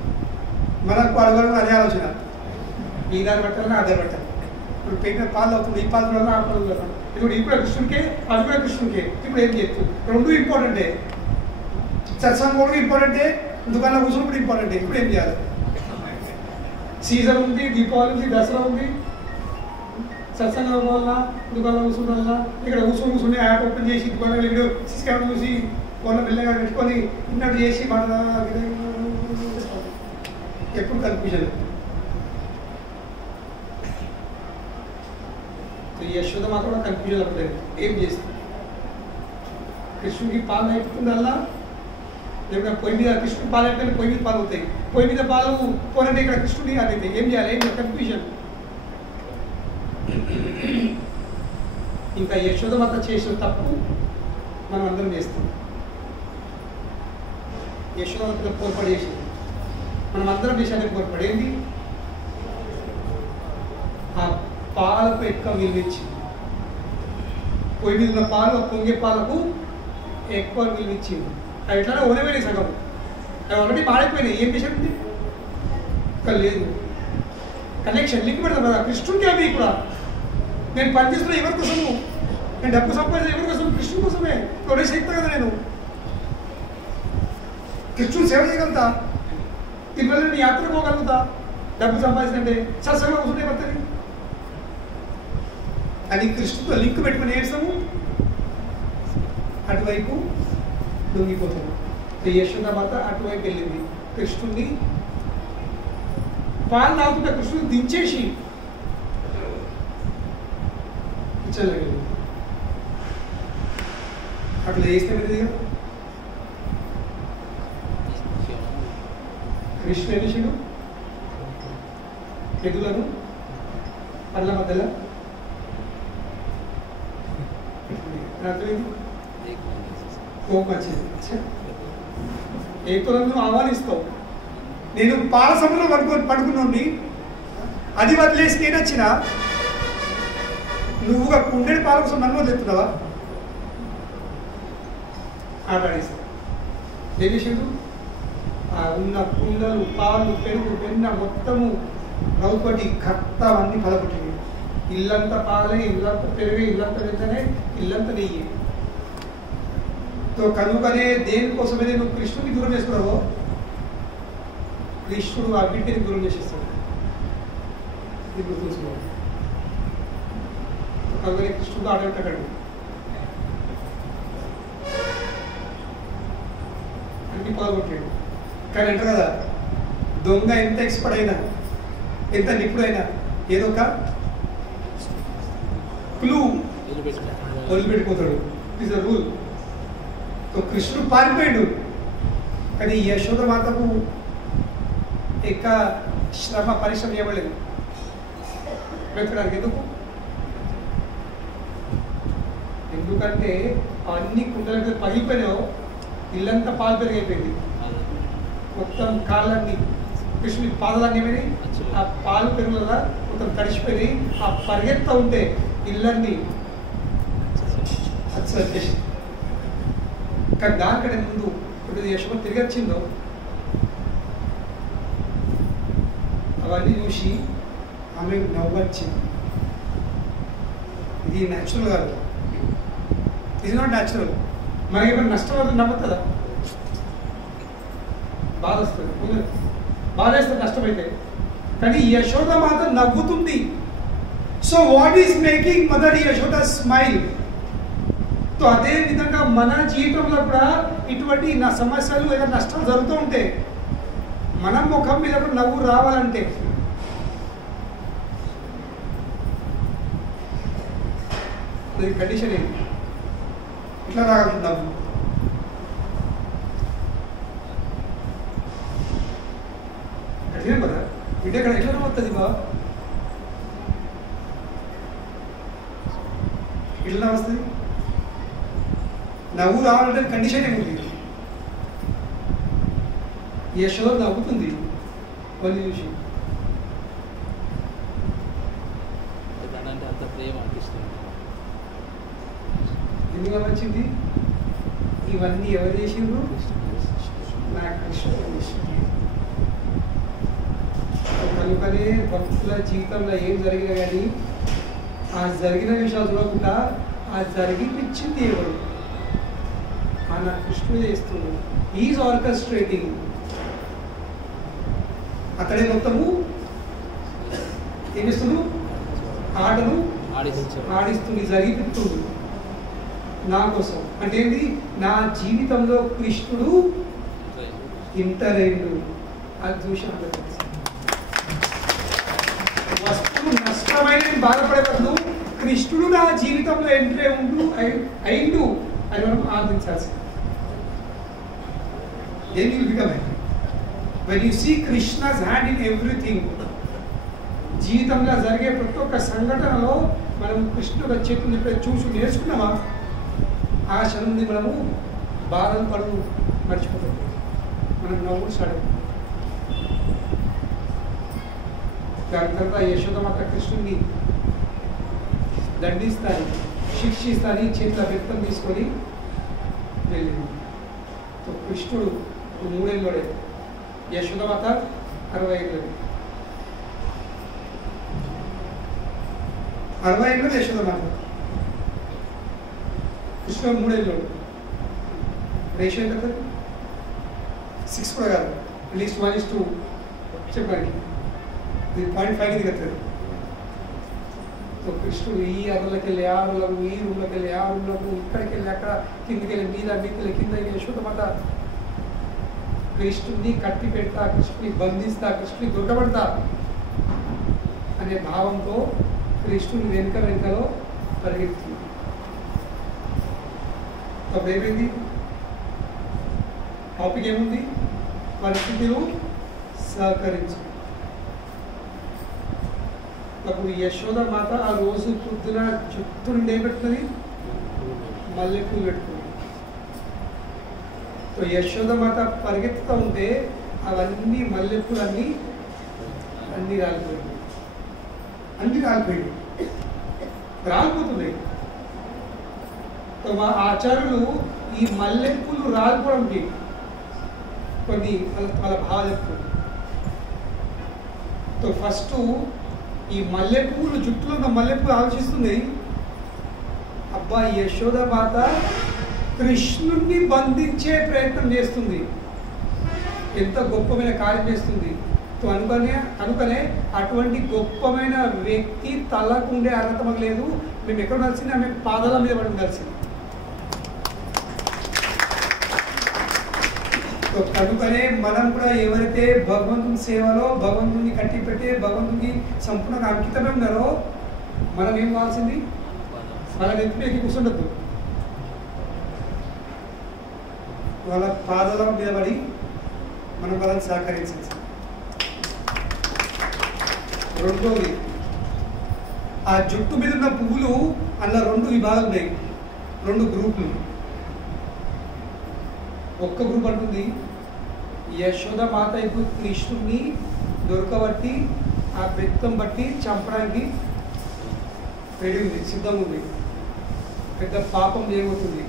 మనకు అడగడం అదే ఆలోచన, ఈ దాన్ని పట్టాలని ఆ దాన్ని పట్టాలి. ఇప్పుడు పెట్టిన పాలు అవుతుంది, ఈ పాలు వల్ల ఆ పాలు వల్ల. ఇప్పుడు ఇప్పుడు కృష్ణునికే, అది కూడా కృష్ణునికే. ఇప్పుడు ఏం చేస్తుంది? రెండు ఇంపార్టెంటే, సత్సంగం కూడా ఇంపార్టెంటే, దుకాణంలో కూర్చొని కూడా ఇంపార్టెంటే. ఇప్పుడు ఏం చేయాలి? సీజన్ ఉంది, దీపావళి ఉంది, దసరా ఉంది, సత్సంగం వల్ల దుకాణంలో కూర్చుని వల్ల ఇక్కడ కూర్చొని యాప్ ఓపెన్ చేసి దుకాణంలో వీడియో సీసీ కెమెరా చూసి వాళ్ళ పిల్లగా పెట్టుకొని ఇన్నట్టు చేసి మన ఎప్పుడు కన్ఫ్యూజన్. యశోద మాత్రం కూడా కన్ఫ్యూజన్ అవుతుంది. ఏం చేస్తుంది? కృష్ణుడికి పాలు అయిపోతుందల్లా, లేకపోతే పొయ్యి మీద కృష్ణుడు పాలు అయిపోయిన పొయ్యి మీద పాలు అవుతాయి, పొయ్యి మీద పాలు పోనంటే ఇక్కడ కృష్ణుడి అనేది ఏం చేయాలి? ఏం కన్ఫ్యూజన్. ఇంకా యశోద మాత చేసిన తప్పు మనం అందరం చేస్తాం. యశోద మాత పోర్పడి చేసింది, మనం అందరం దేశానికి పోర్పడేది ఆ పాలకు ఎక్కువ విలువిచ్చింది. పొయ్యి మీద ఉన్న పాలు పొంగే పాలకు ఎక్కువ విలువిచ్చింది. అవి ఎట్లా ఓనమైనాయి సగం, అవి ఆల్రెడీ మాడిపోయినాయి. ఏం చేసేది? ఇక్కడ లేదు కనెక్షన్, లింక్ పెడతాం కదా కృష్ణుడికి. అవి కూడా నేను పనిచేస్తున్నా ఎవరి కోసము, నేను డబ్బు సంపాదించిన ఎవరి కోసం? కృష్ణుడి కోసమే. కొనేసి చెప్తా కదా, నేను కృష్ణుడు సేవ చేయగలుగుతా, తిరుమల నేను యాత్ర పోగలుగుతా, డబ్బు సంపాదించినంటే సత్సంగం అవుతుంటే పడుతుంది అని కృష్ణుడితో లింక్ పెట్టుకుని వేస్తాము, అటువైపు లొంగిపోతాము. యశోద మాత అటువైపు వెళ్ళింది. కృష్ణుడిని పాలు తాగుతుంటే కృష్ణుడిని దించేసి కిచెన్లో వెళ్ళింది. అట్లా చేస్తే కృష్ణ విషయుడు ఎదులను పళ్ళ మధ్యలో ఏకులను ఆహ్వానిస్తావు. నేను పాల సముద్రం పడుకున్నాండి, అది వదిలేసి నేను వచ్చిన నువ్వుగా కుండెడి పాల కోసం నన్ను వదిలేస్తున్నావా? ఆటాడిస్తావు. ఏ విషయం? ఉన్న కుండలు, పాలు, పెరుగు, వెన్న మొత్తము రౌపటి కర్త అన్ని పదపట్టింది. ఇల్లంతా పాలే, ఇల్లంతా పెరుగు, ఇల్లంతా వెంటనే, ఇల్లంతా నెయ్యి. కనుకనే దేనికోసమే నువ్వు కృష్ణుడిని దూరం చేసుకున్నావో కృష్ణుడు ఆ బిడ్డని దూరం చేసేస్తాడు. ఇది గుర్తుంచుకోవాలి. కనుకనే కృష్ణుడు ఆడబెట్టాడు. అన్ని పాల్గొట్టాడు. కానీ అంటారు కదా, దొంగ ఎంత ఎక్స్పర్ట్ అయినా, ఎంత నిపుడైనా ఏదో ఒక క్లూ వదిలిపెట్టిపోతాడు. It is a rule. కృష్ణుడు పారిపోయాడు, కానీ యశోద మాతకు ఎక్క పరిశ్రమ ఇవ్వలేదు వెతకడానికి. ఎందుకంటే అన్ని కుండలకి పగిలిపోయినావు, ఇల్లంతా పాలు పెరిగైపోయింది. మొత్తం కాళ్ళన్నీ కృష్ణుడి పాదాలన్నీ ఏమైనాయి, ఆ పాలు పెరుగుల మొత్తం తడిసిపోయి ఆ పరిగెత్తా ఉంటే ఇళ్ళన్నీ వచ్చేసి. కానీ దానికంటే ముందు ఇప్పుడు యశోద తిరిగి వచ్చిందో అవన్నీ చూసి ఆమె నవ్వు వచ్చింది. ఇది న్యాచురల్ కాదు, ఇది నాట్ న్యాచురల్. మనకి ఏమైనా నష్టం అవుతుంది నమ్ముతుందా? బాధ వస్తుంది, బాధ వేస్తుంది నష్టమైతే. కానీ యశోద మాత నవ్వుతుంది. So what is making mother Yashoda smile? So అదే విధంగా మన జీవితంలో కూడా ఇటువంటి సమస్యలు లేదా నష్టాలు జరుగుతూ ఉంటే మన ముఖం మీద కూడా నవ్వు రావాలంటే కండిషన్ ఏంటి? ఇట్లా రాగలుగుతుంది నవ్వు. కఠినం కదా బిడ్డ, ఇక్కడ ఎట్లా నవ్వుతుంది బా? ఎట్లా నవ్వుతుంది? నవ్వు రావాలంటే కండిషన్ ఏముంది? యశోద నవ్వుతుంది వాళ్ళు చూసి. ఎందుకు వచ్చింది? ఇవన్నీ ఎవరు చేసిండ్రు? నా కృష్ణుడు చేసింది. కనుకనే భక్తుల జీవితంలో ఏం జరిగినా కానీ ఆ జరిగిన విషయాలు చూడకుండా ఆ జరిగిపించింది ఎవరు? నా కృష్ణుడు చేస్తున్నాడు. Is orchestrating. అతడే మొత్తము ఏం చేస్తున్నాడు? ఆటను ఆడిస్తుంది, జరిగిపిస్తుంది నా కోసం. అంటే ఏంటి? నా జీవితంలో కృష్ణుడు ఇంటరైండు. అది చూసి వస్తువు నష్టమైన బాధపడే బదులు కృష్ణుడు నా జీవితంలో ఎంట్రీ అయిండు అని మనం ఆనందించాల్సింది. Then you will become happy. When you see Krishna's hand in everything, జీవితంలో జరిగే ప్రతి ఒక్క సంఘటనలో మనం కృష్ణుడు చెట్టుని చూసి నేర్చుకున్నామా, ఆ క్షణం నుండి మనము బాధలు పడు మర్చిపోతాం, మనం నవ్వులు సాడు. దాని తర్వాత యశోదమాత కృష్ణుడిని దండిస్తాను, శిక్షిస్తాను, చేతిలో వ్యక్తం తీసుకొని వెళ్ళింది. కృష్ణుడు 3 ఏళ్ళోడే, యశోదమాత 60 ఏళ్ళు. 60 ఏళ్ళు యశోదమాత, కృష్ణుడు 3 ఏళ్ళోడు. రేషియో ఎంత? 6 కూడా కాదు, అట్లీస్ట్ 1:2 చెప్పండి. ఇది 0.5 దిగుతుంది. కృష్ణుడు ఈ అరులకి వెళ్ళి ఆ రూలకు, ఈ రూమ్లోకి వెళ్ళి ఆ రూమ్లకు, ఇక్కడికి వెళ్ళి అక్కడ, కిందికి వెళ్ళి మీద, మీదకి కింద యశోదమాత కృష్ణుడిని కట్టి పెడతా, కృష్ణుని బంధిస్తా, కృష్ణుని దొరకబడతా అనే భావంతో కృష్ణుని వెనుకలో పరిగెత్తుంది. అప్పుడు ఏమైంది? టాపిక్ ఏముంది? పరిస్థితులు సహకరించు. అప్పుడు యశోద మాత ఆ రోజు పొద్దున జుట్టు నుండి ఏం పెట్టుకుంది? మల్లెపూలు పెట్టుకుంది. యశోద మాత పరిగెత్తుతూ ఉంటే అవన్నీ మల్లెపూలు అన్నీ రాలిపోయింది. రాలిపోతున్నాయి. మా ఆచార్యులు ఈ మల్లెపూలు రాలిపోవడానికి కొన్ని వాళ్ళ భావాలు చెప్తుంది. ఫస్ట్ ఈ మల్లెపూలు జుట్టులో ఉన్న మల్లెపూలు ఆలోచిస్తుంది, అబ్బా యశోద మాత కృష్ణుణ్ణి బంధించే ప్రయత్నం చేస్తుంది, ఎంత గొప్పమైన కార్యం చేస్తుంది. అనుకనే అటువంటి గొప్పమైన వ్యక్తి తలకు ఉండే అర్హత మాకు లేదు, మేము ఎక్కడ ఉండాల్సింది? ఆమె పాదాల మీద పడి ఉండాల్సింది. కనుకనే మనం కూడా ఎవరైతే భగవంతుని సేవలో భగవంతుని కట్టిపెట్టే భగవంతుని సంపూర్ణంగా అంకితమే ఉన్నారో మనం ఏం కావాల్సింది? వాళ్ళ నెత్తికి కూర్చుండద్దు, వాళ్ళ పాదాల మీద పడి మనం వాళ్ళని సహకరించాలి. రెండోది, ఆ జుట్టు మీద ఉన్న పువ్వులు అందులో 2 విభాగాలు ఉన్నాయి, 2 గ్రూపులు. ఒక్క గ్రూప్ అంటుంది యశోద మాత ఇప్పుడు కృష్ణుడిని దొరకబట్టి ఆ బెత్తం బట్టి చంపడానికి రెడీ ఉంది, సిద్ధంగా ఉంది, పెద్ద పాపం చేయబోతుంది.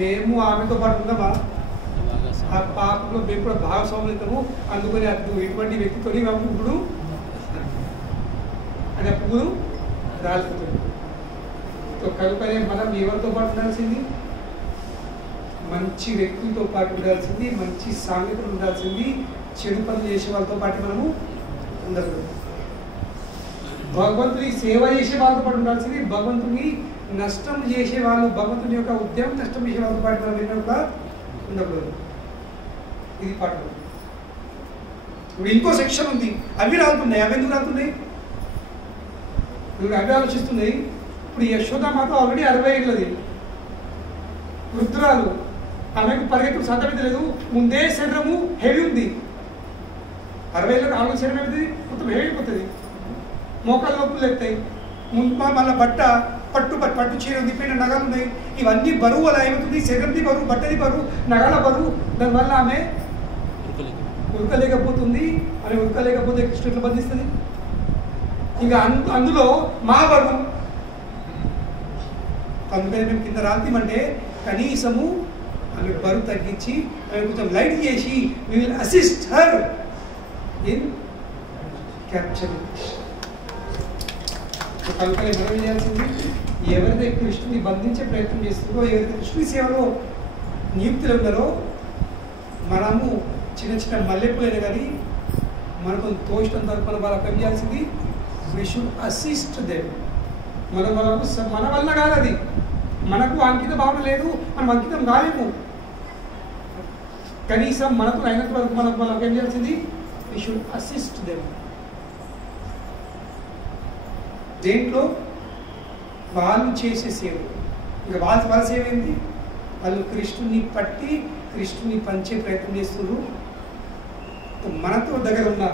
మేము ఆమెతో పాటు ఉన్నామా? ఆ పాపంలో మేము కూడా భాగస్వాములు అవుతాము. అందుకని అతను ఇటువంటి వ్యక్తితో ఇప్పుడు అనే పువ్వులు రాలిపోతుంది. కనుకనే మనం ఎవరితో పాటు ఉండాల్సింది? మంచి వ్యక్తులతో పాటు ఉండాల్సింది, మంచి సాంగత్యం ఉండాల్సింది. చెడు పనులు చేసే వాళ్ళతో పాటు మనము ఉండదు. భగవంతుని సేవ చేసే వాళ్ళతో పాటు ఉండాల్సింది, భగవంతుని నష్టం చేసే వాళ్ళు, భగవంతుని యొక్క ఉద్యమం నష్టం చేసే వాళ్ళతో పాటు మనం ఏంటంటే ఉండకూడదు. ఇది పాట. ఇప్పుడు ఇంకో సెక్షన్ ఉంది, అవి రాలుతున్నాయి. అవి ఎందుకు రాలుతున్నాయి? అవి ఆలోచిస్తున్నాయి. ఇప్పుడు యశోద మాత ఆల్రెడీ 60 ఏళ్ళది వృద్ధురాలు, ఆమెకు పరిగెత్తు సాధ్యమైతే లేదు. ముందే శరీరము హెవీ ఉంది. 60 ఏళ్ళకి ఆమె శరీరం ఏమిటి? మొత్తం హెవీ అయిపోతుంది, మోకాళ్ళ నొప్పులు ఎత్తాయి. మళ్ళీ పట్టు చీర ఉంది, పైన నగలు ఉన్నాయి. ఇవన్నీ బరువు అలా ఏమవుతుంది? శరీరంది బరువు, బట్టది బరువు, నగల బరువు. దానివల్ల ఆమె ఉరకలేకపోతుంది. ఆమె ఉరకలేకపోతే కృష్ణుడిని బంధిస్తుంది. ఇంకా అందులో మా బరువు. అందుకని మేము కింద రాల్తీమంటే కనీసము ఆమె బరువు తగ్గించి ఆమె కొంచెం లైట్ చేసి we will assist her in capturing. కనుకనే మనం చేయాల్సింది, ఎవరైతే కృష్ణుని బంధించే ప్రయత్నం చేస్తుందో, ఎవరైతే కృష్ణుని సేవలో నియుక్తులు ఉన్నారో, మనము చిన్న చిన్న మల్లెపూలైనా కానీ మనకు తోచినంత వరకు మనం వాళ్ళకి ఏం చేయాల్సింది? we should assist them. మన వల్ల కాదు, అది మనకు అంకిత భావన లేదు, మనం అంకితం కాలేము. కనీసం మనకు అయినంత వరకు మనకు ఏం చేయాల్సింది? we should assist them. దేంట్లో? వాళ్ళు చేసే సేవ. ఇంకా వాళ్ళ సేవ ఏంటి? వాళ్ళు కృష్ణుని పట్టి కృష్ణుని పంచే ప్రయత్నం చేస్తున్నారు. మనతో దగ్గర ఉన్న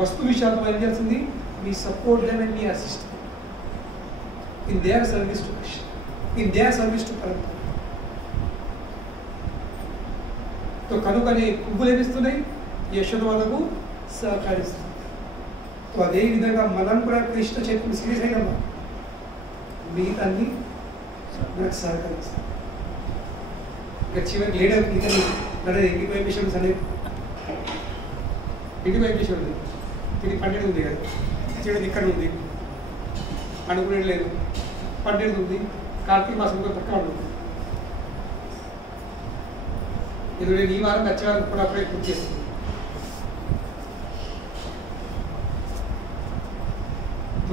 వస్తు విషయాలు ఏం చేయాల్సింది? we support them and we assist them in their service to Krishna, in their service to Parampara. కనుకనే పువ్వులు ఏమిస్తున్నాయి? యశోద వాళ్ళకు సహకరిస్తుంది. అదే విధంగా మనం కూడా కృష్ణ చైతన్య సీరియస్ అయినమ్మా, మిగతాన్ని నాకు సహకరిస్తాం. ఇంకా చివరికి లేట్ అవుతుంది. కానీ ఇంటికి వైపేషన్స్ అనేది ఇంటికి వైపేషన్ ఉంది, ఇది 12 ఉంది కదా, చివరి ఇక్కడ ఉంది, అనుకునే లేదు, 12 ఉంది, కార్తీక మాసం పక్క ఉంటుంది. ఇది నేను ఈ వారం వచ్చే వారం కూడా అప్పుడే పూర్తి చేస్తుంది.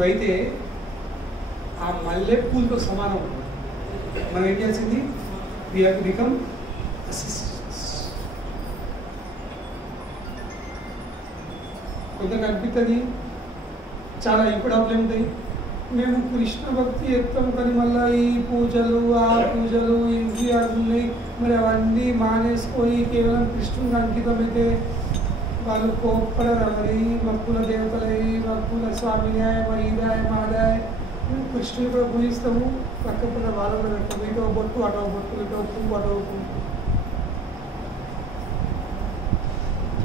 అయితే ఆ మల్లెపూలతో సమానం మనం ఏం చేయాల్సింది? we have to become assistants. కొంత అనిపిస్తుంది చాలా ఇంపుడు అవుట్లే ఉంటాయి, మేము కృష్ణ భక్తి ఎత్తాము కానీ మళ్ళీ ఈ పూజలు ఆ పూజలు ఇవి అవి మరి అవన్నీ మానేసుకొని కేవలం కృష్ణునికి అంకితం అయితే వాళ్ళు కోప్పడరా మరి మా కుల దేవతలై మా కుల స్వామినాయ మా ఇదాయ మాదాయ మేము కృష్ణుని కూడా పూజిస్తాము పక్కన వాళ్ళు కూడా పెడతాము ఇటో బొట్టు అటో బొట్టు ఇటో పువ్వు అటో పువ్వు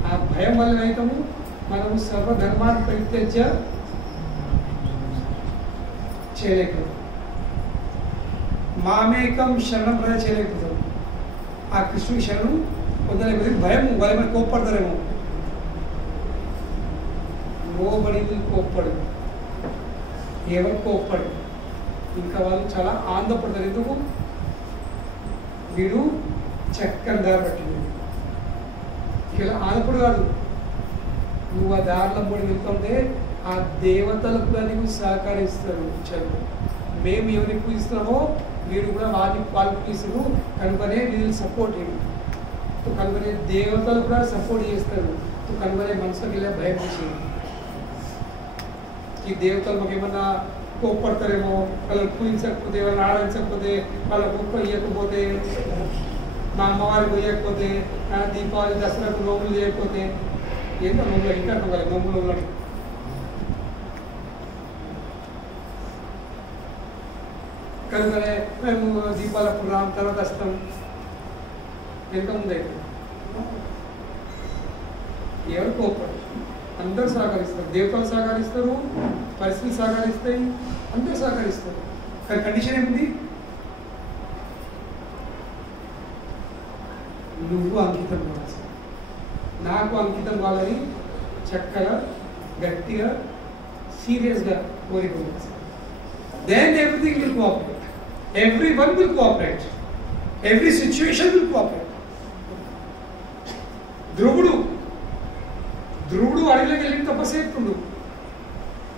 ఆ భయం వల్ల అవుతాము మనము సర్వధర్మాన్ని పరిత్యజ్య చేయలేకపోతాం మామేకం శరణం ప్రజ చేయలేకపోతాం ఆ కృష్ణుడి శరణం పొందలేకపోతే భయం వాళ్ళ మీద కోప్పడతారేమో నోబడి కోప్పడు ఎవరు కోప్పడు ఇంకా వాళ్ళు చాలా ఆనందపడతారు ఎందుకు వీడు చక్కని దారి పట్టింది ఇలా ఆనందపడు కాదు నువ్వు ఆ దారిలో మూడు వెళ్తుంటే ఆ దేవతలకు కూడా నీకు సహకరిస్తారు చదువు మేము ఎవరికి పూజిస్తున్నామో వీడు కూడా వాళ్ళు పూజిస్తారు కనుకనే వీళ్ళు సపోర్ట్ కనుకనే దేవతలు కూడా సపోర్ట్ చేస్తారు కనుకనే మనసులోకి వెళ్ళే భయం చేసేది ఈ దేవతలు మాకు ఏమన్నా కోప్పడతారేమో వాళ్ళకి పూజించకపోతే వాళ్ళని ఆడించకపోతే వాళ్ళ కుక్క ఇవ్వకపోతే మా అమ్మవారికి ఇవ్వకపోతే దీపావళి దసరాకు నోములు చేయకపోతే ఏంటో నోములు ఇంకా నోములు కనుకనే మేము దీపాలప్పుడు రామ్ తర్వాత వస్తాం ఎంత ముందు అయితే ఎవరు కోప్పడు అందరూ సహకరిస్తారు దేవతలు సహకరిస్తారు పరిస్థితులు సహకరిస్తాయి అందరూ సహకరిస్తారు కానీ కండిషన్ ఏమిటి నువ్వు అంకితం కావాలి నాకు అంకితం కావాలని చక్కగా గట్టిగా సీరియస్గా కోరిక then everything will cooperate. Everyone will cooperate. Every situation will cooperate. ధ్రువుడు అడవిలోకి వెళ్ళి తపస్సు చేస్తుండు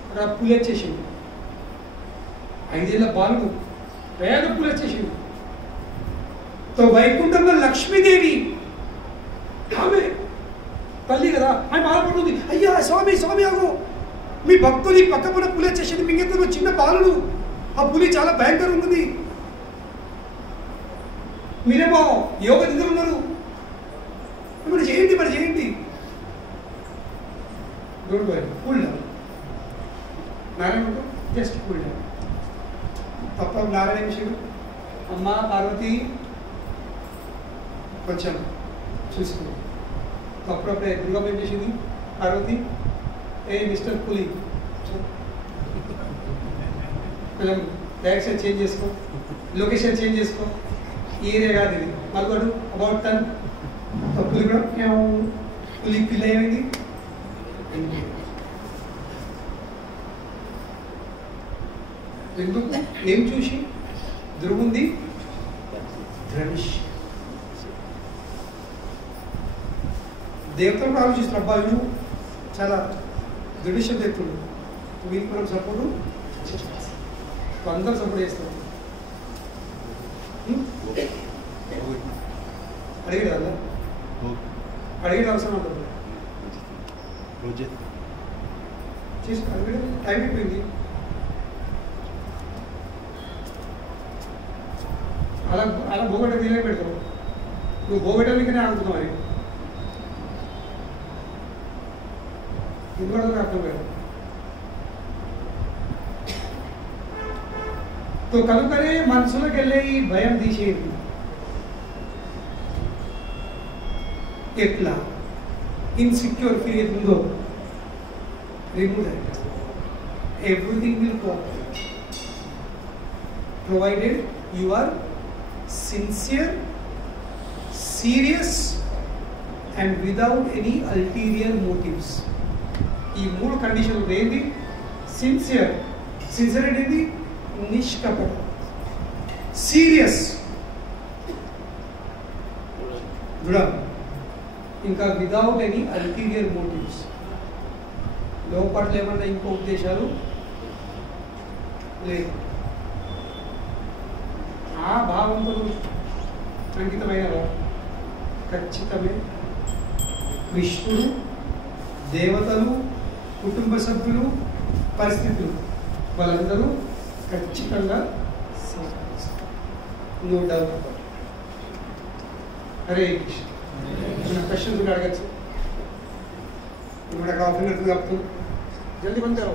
అక్కడ పూలు వచ్చేసిండు 5 ఏళ్ల బాలుడు పేద పూలు వచ్చేసిండు తో వైకుంఠంలో లక్ష్మీదేవి ఆమె తల్లి కదా ఆమె బాధపడుతుంది అయ్యా స్వామి స్వామి ఆగో మీ భక్తులు పక్కపన్న పులి వచ్చేసింది మింగెత్తులో చిన్న బాలుడు ఆ పులి చాలా భయంకరంగా ఉంది మీరేమో యోగ నిద్ర ఉన్నారు మరి చేయండి don't worry cool down Narayana just cool down తప్ప నారాయణ విషయం అమ్మ పార్వతి కొంచెం చూసుకో అప్పుడప్పుడే దుర్గమ్మ ఏం చేసింది పార్వతి ఏ మిస్టర్ పులి కొంచెం డైరెక్షన్ చేంజ్ చేసుకో లొకేషన్ చేంజ్ చేసుకో ఈ ఏరియా కాదు ఇది మళ్ళీ అబౌట్ టన్ పులి కూడా పులి పిల్ల ఏమైంది ఎందుకు ఏం చూసి ధ్రువుంది ధనుష్ దేవతలు ఆలోచిస్తారు అబ్బా వీళ్ళు చాలా దృఢిష్యం తెస్తుండు వీళ్ళు మనం సపోర్టు అందరూ సపోర్ట్ చేస్తారు అడిగేదా అడిగే అవసరం ఉంటుంది చేసి అడిగే టైం అయిపోయింది అలా బోగట్ట వీలే పెడతావు నువ్వు బోగట్టనికనే అడుగుతున్నావు అది ఇందులో అర్థం కాదు కనుకనే మనసులోకి వెళ్ళే ఈ భయం తీసేది ఎట్లా ఇన్సెక్యూర్ ఫీల్ ఉందో remove that everything will cooperate provided you are sincere serious and without any ulterior motives ఈ 3 కండిషన్లు ఏంటి సిన్సియర్ ఏంటి నిష్కపట సీరియస్ దృఢ ఇంకా విదౌట్ ఎనీ అల్టీరియర్ మోటివ్స్ లోపట్ల ఏమన్నా ఇంకో ఉద్దేశాలు లేదు ఆ భావంతో అంకితమైన ఖచ్చితమే కృష్ణుడు దేవతలు కుటుంబ సభ్యులు పరిస్థితులు వాళ్ళందరూ ఖచ్చితంగా సహకరిస్తారు. No doubt about. Hare Krishna. ఏమైనా క్వశ్చన్స్ కూడా అడగచ్చు. ఇప్పుడు హాఫ్ అన్ అవర్ आपको जल्दी बंद करो.